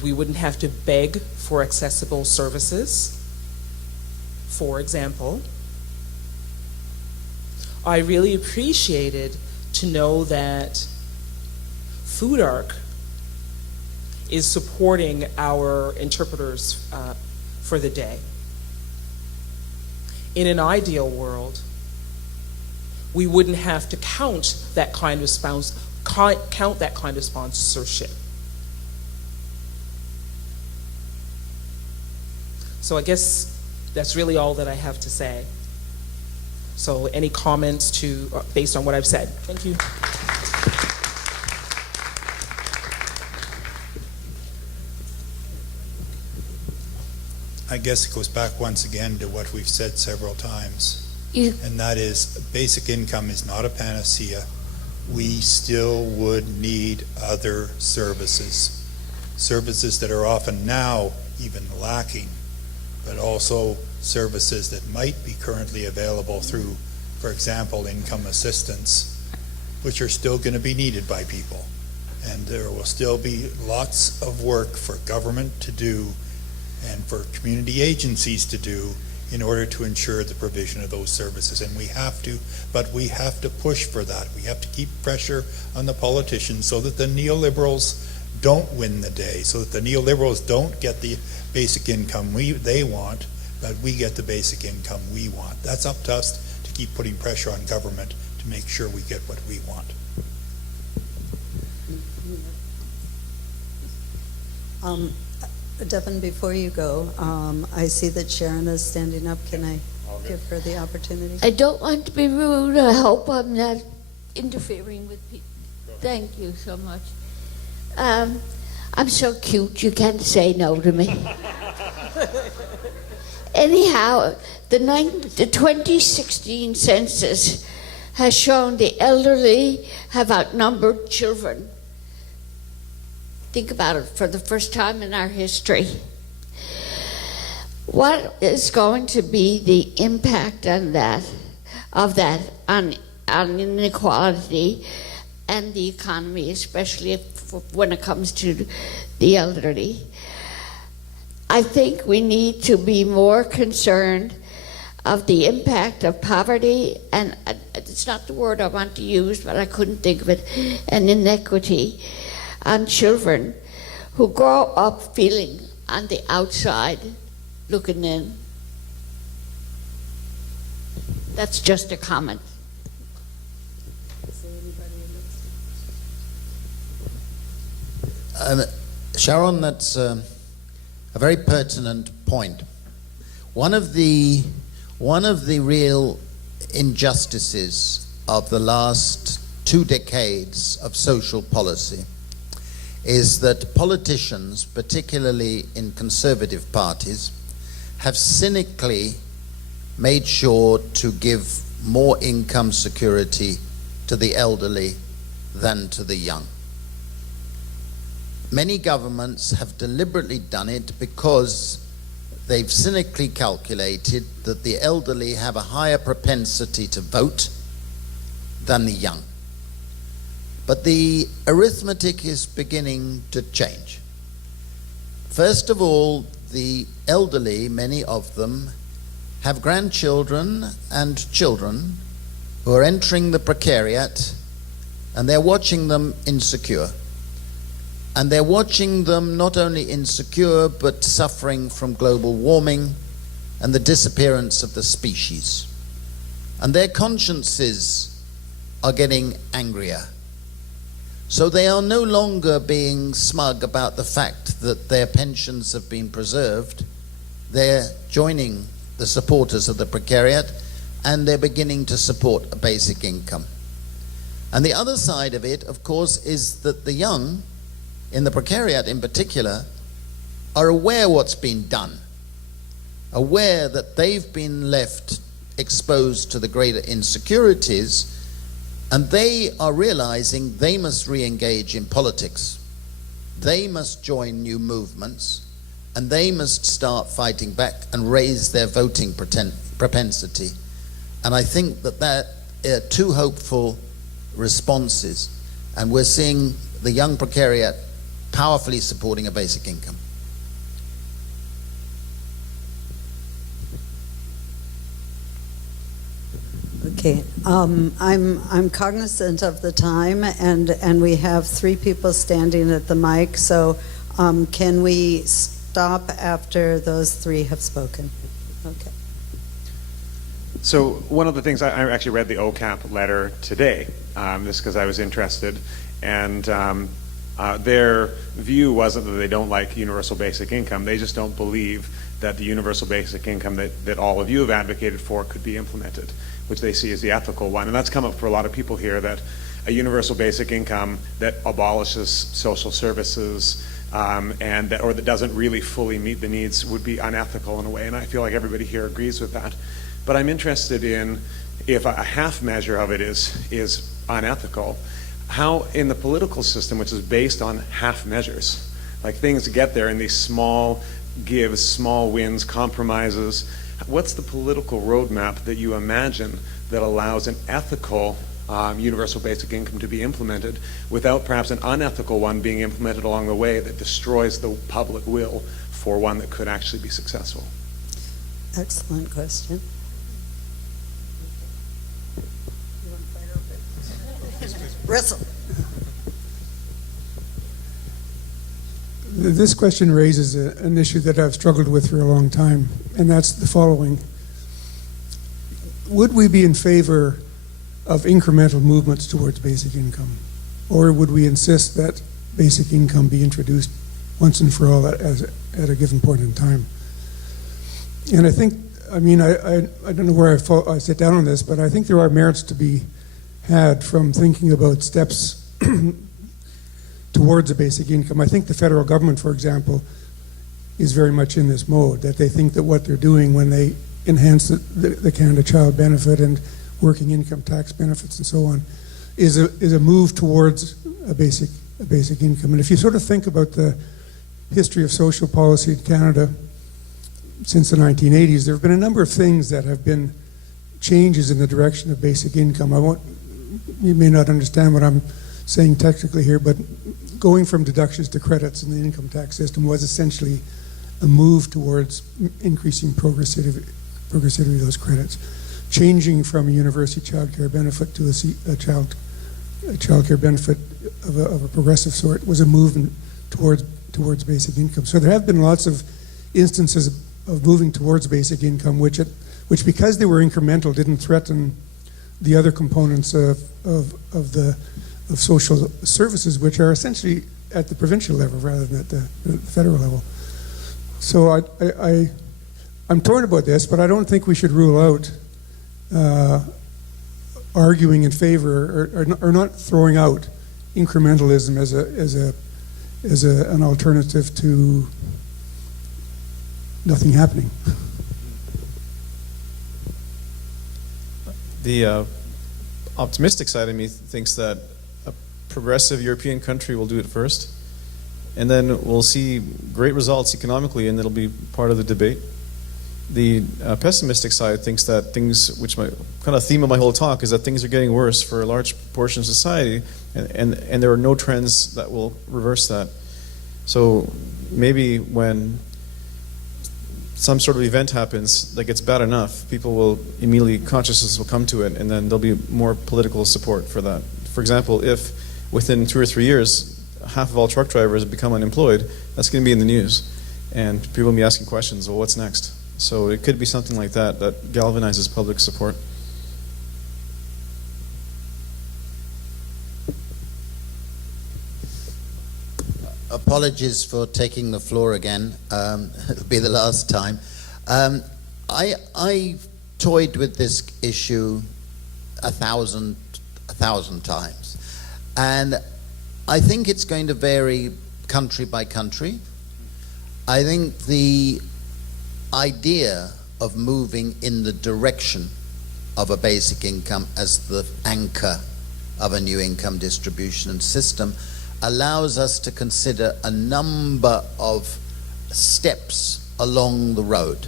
we wouldn't have to beg for accessible services. For example, I really appreciated to know that Food Arc is supporting our interpreters for the day. In an ideal world, we wouldn't have to count that kind of sponsorship. So I guess that's really all that I have to say. So any comments based on what I've said? Thank you. I guess it goes back once again to what we've said several times, and that is basic income is not a panacea. We still would need other services that are often now even lacking, but also services that might be currently available through, for example, income assistance, which are still going to be needed by people. And there will still be lots of work for government to do and for community agencies to do in order to ensure the provision of those services. And we have to push for that. We have to keep pressure on the politicians so that the neoliberals don't win the day, so that the neoliberals don't get the basic income they want, but we get the basic income we want. That's up to us to keep putting pressure on government to make sure we get what we want. Devin, before you go, I see that Sharon is standing up. Can I give her the opportunity? I don't want to be rude. I hope I'm not interfering with people. Thank you so much. I'm so cute, you can't say no to me. Anyhow, the 2016 census has shown the elderly have outnumbered children. Think about it, for the first time in our history. What is going to be the impact on on inequality and the economy, especially when it comes to the elderly? I think we need to be more concerned of the impact of poverty, and it's not the word I want to use, but I couldn't think of it, and inequity on children who grow up feeling on the outside looking in. That's just a comment. Sharon, that's a very pertinent point. One of the real injustices of the last 2 decades of social policy is that politicians, particularly in conservative parties, have cynically made sure to give more income security to the elderly than to the young. many governments have deliberately done it because they've cynically calculated that the elderly have a higher propensity to vote than the young. But the arithmetic is beginning to change. First of all, the elderly, many of them, have grandchildren and children who are entering the precariat, and they're watching them insecure. And they're watching them not only insecure, but suffering from global warming and the disappearance of the species. And their consciences are getting angrier. So they are no longer being smug about the fact that their pensions have been preserved. They're joining the supporters of the precariat, and they're beginning to support a basic income. And the other side of it, of course, is that the young, in the precariat in particular, are aware what's been done, aware that they've been left exposed to the greater insecurities, and they are realizing they must re-engage in politics. They must join new movements, and they must start fighting back and raise their voting propensity. And I think that are two hopeful responses, and we're seeing the young precariat powerfully supporting a basic income. Okay, I'm cognizant of the time, and we have 3 people standing at the mic, so can we stop after those 3 have spoken? Okay. So one of the things, I actually read the OCAP letter today, just because I was interested, and their view wasn't that they don't like universal basic income, they just don't believe that the universal basic income that all of you have advocated for could be implemented, which they see as the ethical one. And that's come up for a lot of people here, that a universal basic income that abolishes social services and that doesn't really fully meet the needs would be unethical in a way, and I feel like everybody here agrees with that. But I'm interested in, if a half measure of it is unethical, how in the political system, which is based on half measures, like things get there in these small gives, small wins, compromises, what's the political roadmap that you imagine that allows an ethical universal basic income to be implemented without perhaps an unethical one being implemented along the way that destroys the public will for one that could actually be successful? Excellent question. Russell. This question raises an issue that I've struggled with for a long time, and that's the following. Would we be in favor of incremental movements towards basic income? Or would we insist that basic income be introduced once and for all at a given point in time? And I think, I don't know where I sit down on this, but I think there are merits to be had from thinking about steps towards a basic income. I think the federal government, for example, is very much in this mode, that they think that what they're doing when they enhance the Canada Child Benefit and working income tax benefits and so on is a move towards a basic income. And if you sort of think about the history of social policy in Canada since the 1980s, there have been a number of things that have been changes in the direction of basic income. You may not understand what I'm saying technically here, but going from deductions to credits in the income tax system was essentially a move towards increasing progressivity of those credits. Changing from a university child care benefit to a child care benefit of a progressive sort was a movement towards basic income. So there have been lots of instances of moving towards basic income, which because they were incremental didn't threaten the other components of social services, which are essentially at the provincial level rather than at the federal level. So I'm torn about this, but I don't think we should rule out arguing in favor or not throwing out incrementalism as an alternative to nothing happening. The optimistic side of me thinks that a progressive European country will do it first, and then we'll see great results economically, and it'll be part of the debate. The pessimistic side thinks that things, which my kind of theme of my whole talk is that things are getting worse for a large portion of society, and there are no trends that will reverse that. So maybe when some sort of event happens that gets bad enough, people will immediately, consciousness will come to it, and then there'll be more political support for that. For example, if within 2 or 3 years, half of all truck drivers become unemployed, that's going to be in the news. And people will be asking questions, well, what's next? So it could be something like that that galvanizes public support. Apologies for taking the floor again. It'll be the last time. I toyed with this issue a thousand times. And I think it's going to vary country by country. I think the idea of moving in the direction of a basic income as the anchor of a new income distribution system allows us to consider a number of steps along the road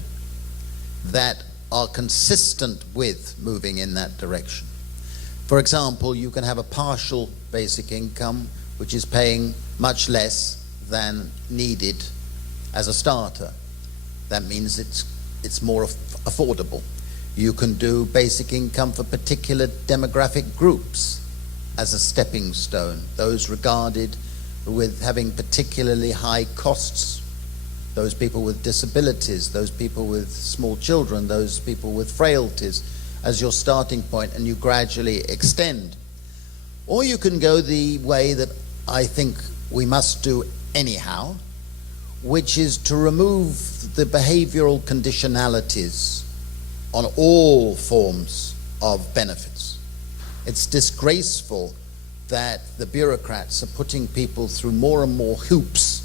that are consistent with moving in that direction. For example, you can have a partial basic income which is paying much less than needed as a starter. That means it's more affordable. You can do basic income for particular demographic groups as a stepping stone, those regarded with having particularly high costs, those people with disabilities, those people with small children, those people with frailties, as your starting point, and you gradually extend. Or you can go the way that I think we must do anyhow, which is to remove the behavioral conditionalities on all forms of benefits. It's disgraceful that the bureaucrats are putting people through more and more hoops,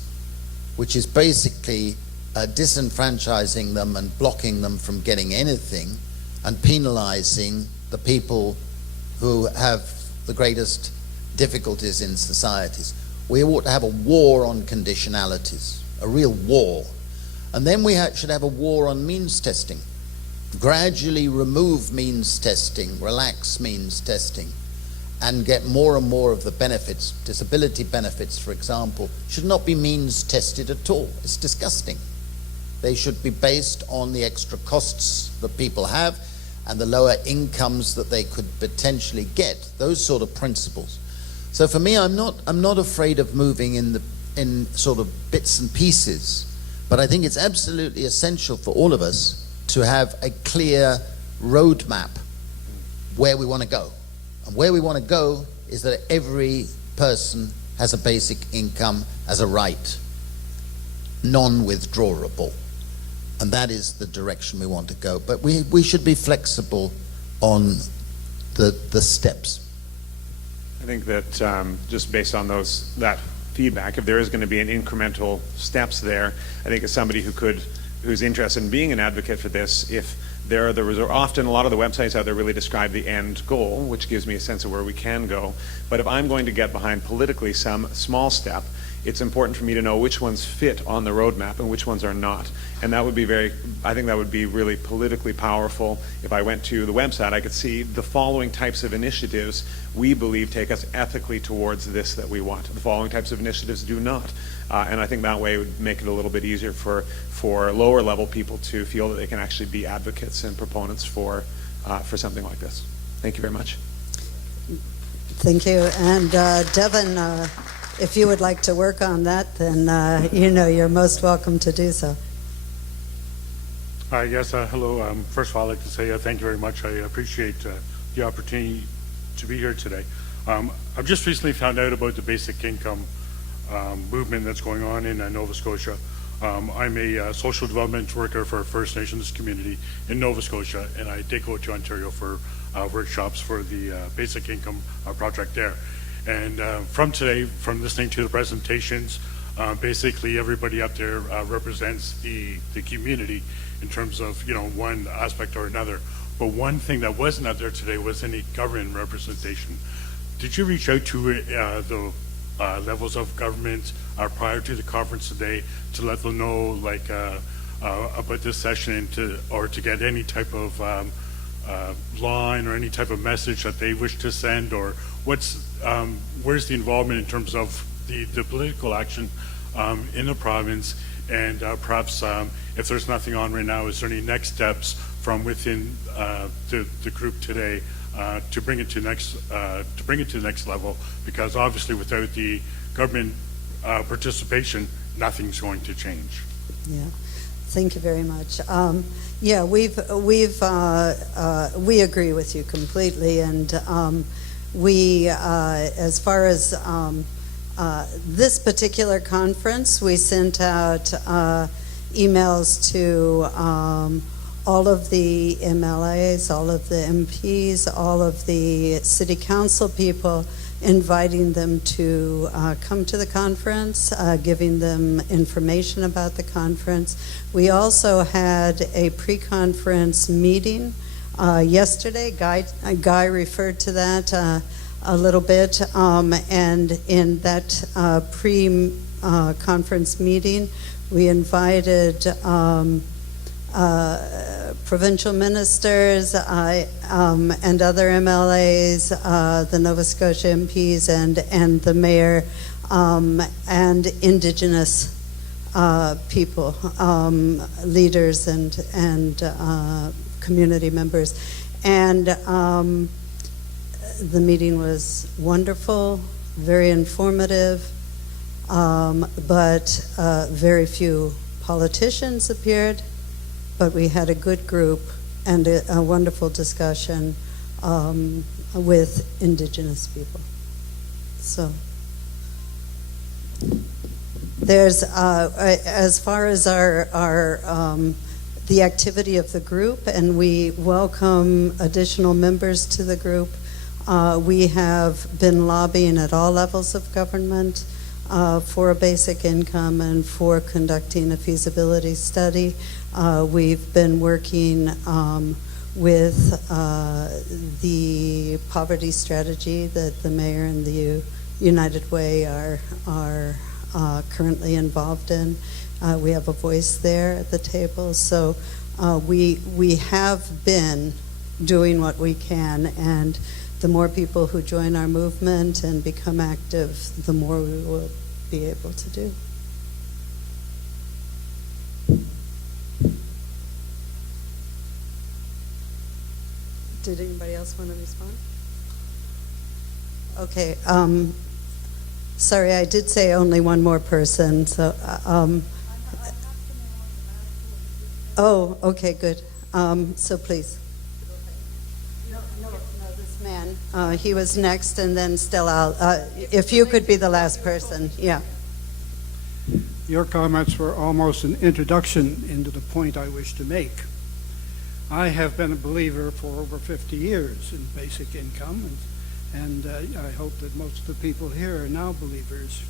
which is basically disenfranchising them and blocking them from getting anything, and penalizing the people who have the greatest difficulties in societies. We ought to have a war on conditionalities, a real war. And then we should have a war on means testing. Gradually remove means testing, relax means testing, and get more and more of the benefits. Disability benefits, for example, should not be means tested at all. It's disgusting. They should be based on the extra costs that people have and the lower incomes that they could potentially get, those sort of principles. So for me, I'm not afraid of moving in sort of bits and pieces, but I think it's absolutely essential for all of us to have a clear roadmap where we want to go. And where we want to go is that every person has a basic income as a right, non-withdrawable. And that is the direction we want to go. But we should be flexible on the steps. I think that just based on that feedback, if there is going to be an incremental steps there, I think as somebody who's interested in being an advocate for this, if there are often a lot of the websites out there really describe the end goal, which gives me a sense of where we can go. But if I'm going to get behind politically some small step, it's important for me to know which ones fit on the roadmap and which ones are not. And that would be I think that would be really politically powerful. If I went to the website, I could see the following types of initiatives we believe take us ethically towards this that we want. The following types of initiatives do not. And I think that way would make it a little bit easier for lower level people to feel that they can actually be advocates and proponents for something like this. Thank you very much. Thank you. And Devin, if you would like to work on that, then you're most welcome to do so. Yes, hello. First of all, I'd like to say thank you very much. I appreciate the opportunity to be here today. I've just recently found out about the basic income movement that's going on in Nova Scotia. I'm a social development worker for a First Nations community in Nova Scotia, and I did go to Ontario for workshops for the basic income project there. And from today, from listening to the presentations, basically everybody up there represents the community in terms of one aspect or another. But one thing that wasn't out there today was any government representation. Did you reach out to the levels of government prior to the conference today to let them know about this session or to get any type of line or any type of message that they wish to send, or where's the involvement in terms of the political action in the province, and perhaps if there's nothing on right now, is there any next steps from within the group today to bring it to the next level? Because obviously, without the government participation, nothing's going to change. Yeah, thank you very much. Yeah, we agree with you completely, and we, as far as this particular conference, we sent out emails to all of the MLAs, all of the MPs, all of the city council people, inviting them to come to the conference, giving them information about the conference. We also had a pre-conference meeting yesterday. Guy referred to that a little bit, and in that pre-conference meeting, we invited provincial ministers and other MLAs, the Nova Scotia MPs, and the mayor, and Indigenous people, leaders, and community members. And the meeting was wonderful, very informative, but very few politicians appeared. But we had a good group and a wonderful discussion with Indigenous people. So there's, as far as the activity of the group, and we welcome additional members to the group. We have been lobbying at all levels of government for a basic income and for conducting a feasibility study. We've been working with the poverty strategy that the mayor and the United Way are currently involved in. We have a voice there at the table. So we have been doing what we can, and the more people who join our movement and become active, the more we will be able to do. Did anybody else want to respond? Okay. Sorry, I did say only one more person. So, oh, okay, good. So please. No, this man. He was next, and then Stella. If you could be the last person, yeah. Your comments were almost an introduction into the point I wish to make. I have been a believer for over 50 years in basic income, and I hope that most of the people here are now believers.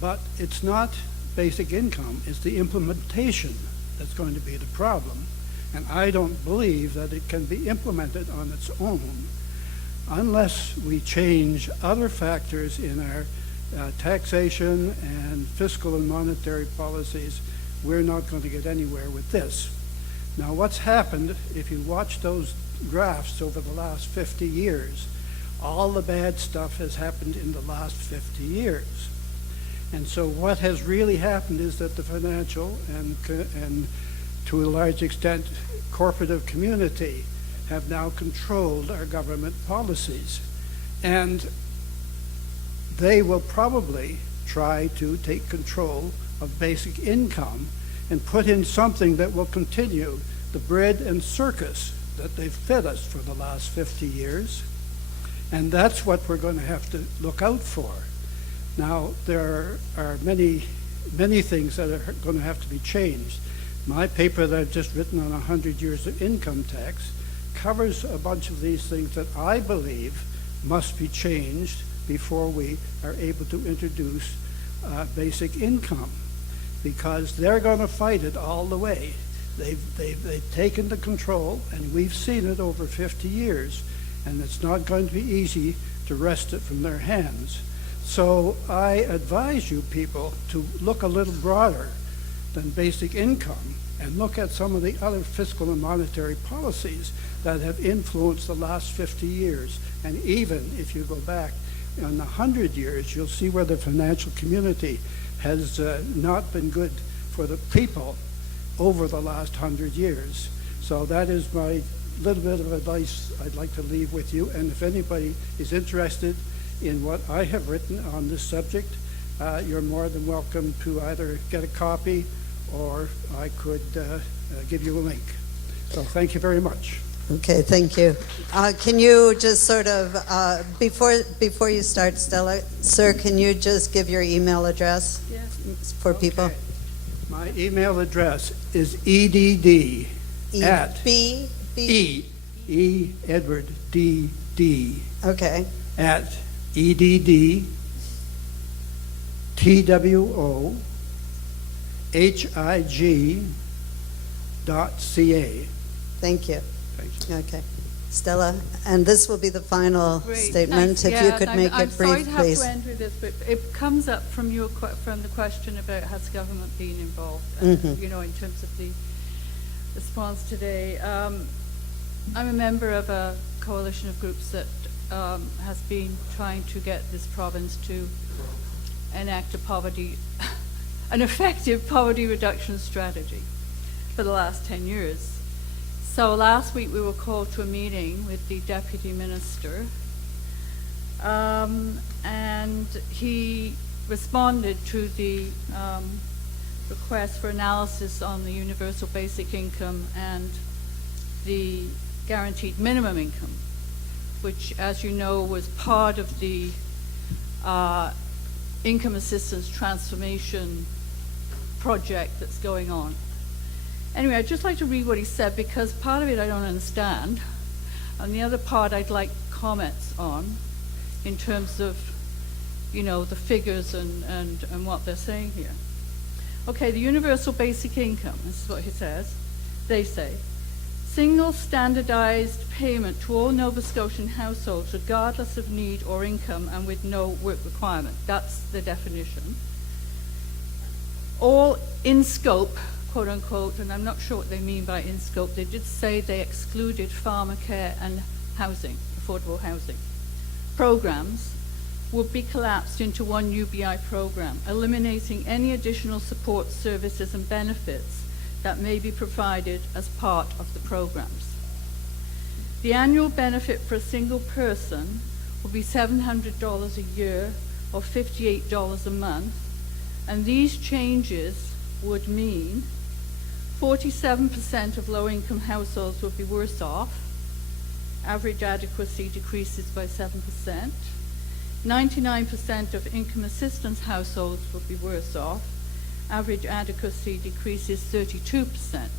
But it's not basic income, it's the implementation that's going to be the problem. And I don't believe that it can be implemented on its own unless we change other factors in our taxation and fiscal and monetary policies. We're not going to get anywhere with this. Now, what's happened, if you watch those graphs over the last 50 years, all the bad stuff has happened in the last 50 years. And so what has really happened is that the financial and to a large extent corporative community have now controlled our government policies. And they will probably try to take control of basic income and put in something that will continue the bread and circus that they've fed us for the last 50 years. And that's what we're going to have to look out for. Now, there are many things that are going to have to be changed. My paper that I've just written on 100 years of income tax covers a bunch of these things that I believe must be changed before we are able to introduce basic income, because they're going to fight it all the way. They've taken the control, and we've seen it over 50 years, and it's not going to be easy to wrest it from their hands. So I advise you people to look a little broader than basic income and look at some of the other fiscal and monetary policies that have influenced the last 50 years. And even if you go back in 100 years, you'll see where the financial community has not been good for the people over the last 100 years. So that is my little bit of advice I'd like to leave with you. And if anybody is interested in what I have written on this subject, you're more than welcome to either get a copy or I could give you a link. So thank you very much. Okay, thank you. Can you just sort of, before you start, Stella, sir, can you just give your email address for people? My email address is EDD at Edward D. Okay. At EDD TWOHIG.ca. Thank you. Okay. Stella, and this will be the final Great, statement. thanks. If you Yeah, could make I'm it sorry brief, to have please. to end with this, but it comes up from the question about has government been involved, you know, in terms of the response today. I'm a member of a coalition of groups that has been trying to get this province to enact an effective poverty reduction strategy for the last 10 years. So last week we were called to a meeting with the Deputy Minister, and he responded to the request for analysis on the universal basic income and the guaranteed minimum income, which, as you know, was part of the income assistance transformation project that's going on. Anyway, I'd just like to read what he said because part of it I don't understand, and the other part I'd like comments on in terms of, you know, the figures and what they're saying here. Okay, the universal basic income, this is what he says. They say, single standardized payment to all Nova Scotian households regardless of need or income and with no work requirement. That's the definition. All in scope, quote unquote, and I'm not sure what they mean by in scope. They did say they excluded pharmacare and housing, affordable housing. Programs would be collapsed into one UBI program, eliminating any additional support services and benefits that may be provided as part of the programs. The annual benefit for a single person will be $700 a year or $58 a month, and these changes would mean 47% of low-income households would be worse off. Average adequacy decreases by 7%. 99% of income assistance households would be worse off. Average adequacy decreases 32%.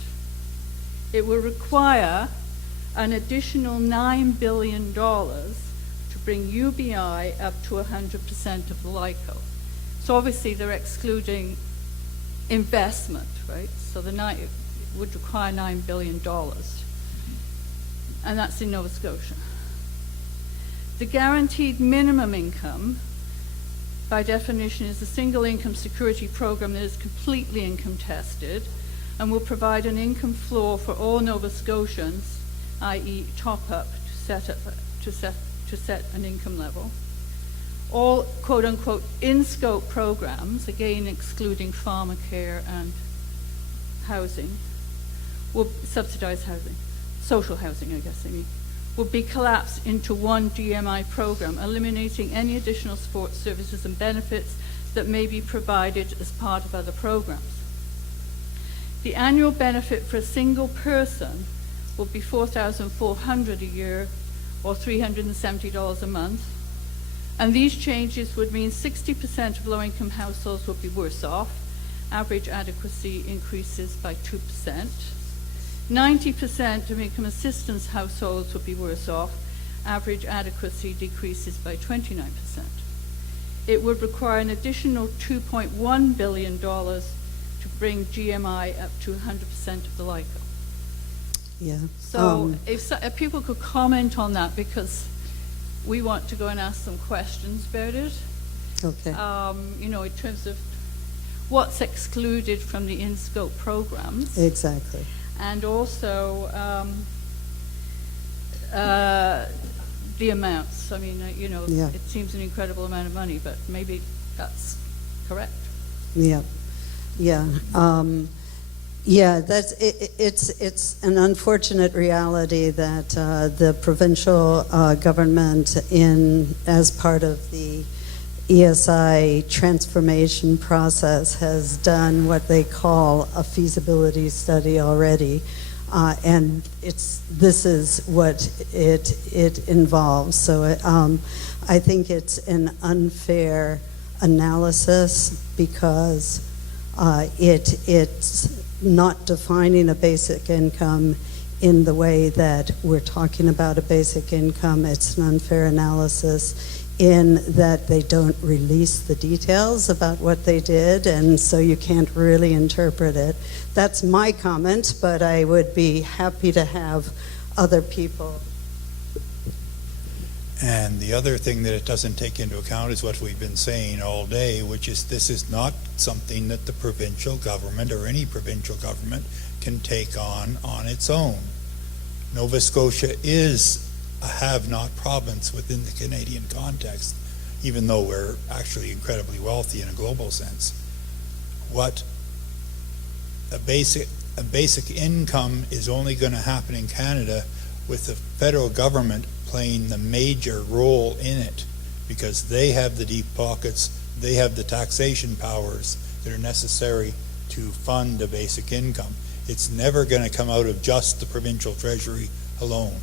It will require an additional $9 billion to bring UBI up to 100% of the LICO. So obviously they're excluding investment, right? So it would require $9 billion. And that's in Nova Scotia. The guaranteed minimum income, by definition, is a single income security program that is completely income tested and will provide an income floor for all Nova Scotians, i.e. top up to set an income level. All quote unquote in-scope programs, again excluding pharmacare and housing, will subsidize housing, social housing I guess I mean, will be collapsed into one GMI program, eliminating any additional support services and benefits that may be provided as part of other programs. The annual benefit for a single person will be $4,400 a year or $370 a month. And these changes would mean 60% of low-income households would be worse off. Average adequacy increases by 2%. 90% of income assistance households would be worse off. Average adequacy decreases by 29%. It would require an additional $2.1 billion to bring GMI up to 100% of the LICO. Yeah. So if people could comment on that, because we want to go and ask some questions about it. Okay. You know, in terms of what's excluded from the in-scope programs. Exactly. And also the amounts. I mean, you know, Yeah. it seems an incredible amount of money, but maybe that's correct. Yeah, yeah, yeah. That's it's an unfortunate reality that the provincial government, as part of the ESI transformation process, has done what they call a feasibility study already, and this is what it involves. So I think it's an unfair analysis because it's not defining a basic income in the way that we're talking about a basic income. It's an unfair analysis in that they don't release the details about what they did, and so you can't really interpret it. That's my comment, but I would be happy to have other people. And the other thing that it doesn't take into account is what we've been saying all day, which is this is not something that the provincial government or any provincial government can take on its own. Nova Scotia is a have-not province within the Canadian context, even though we're actually incredibly wealthy in a global sense. What a basic income is only going to happen in Canada with the federal government playing the major role in it, because they have the deep pockets, they have the taxation powers that are necessary to fund a basic income. It's never going to come out of just the provincial treasury alone.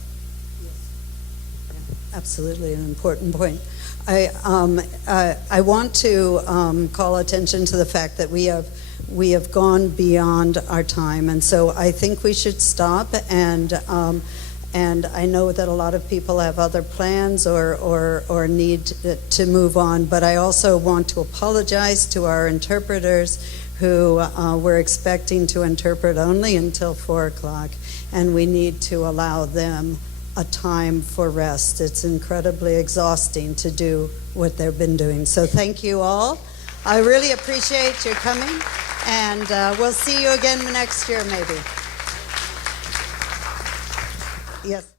Absolutely, an important point. I want to call attention to the fact that we have gone beyond our time, and so I think we should stop. And I know that a lot of people have other plans or need to move on, but I also want to apologize to our interpreters who were expecting to interpret only until 4 o'clock, and we need to allow them a time for rest. It's incredibly exhausting to do what they've been doing. So thank you all. I really appreciate your coming, and we'll see you again next year maybe. Yes.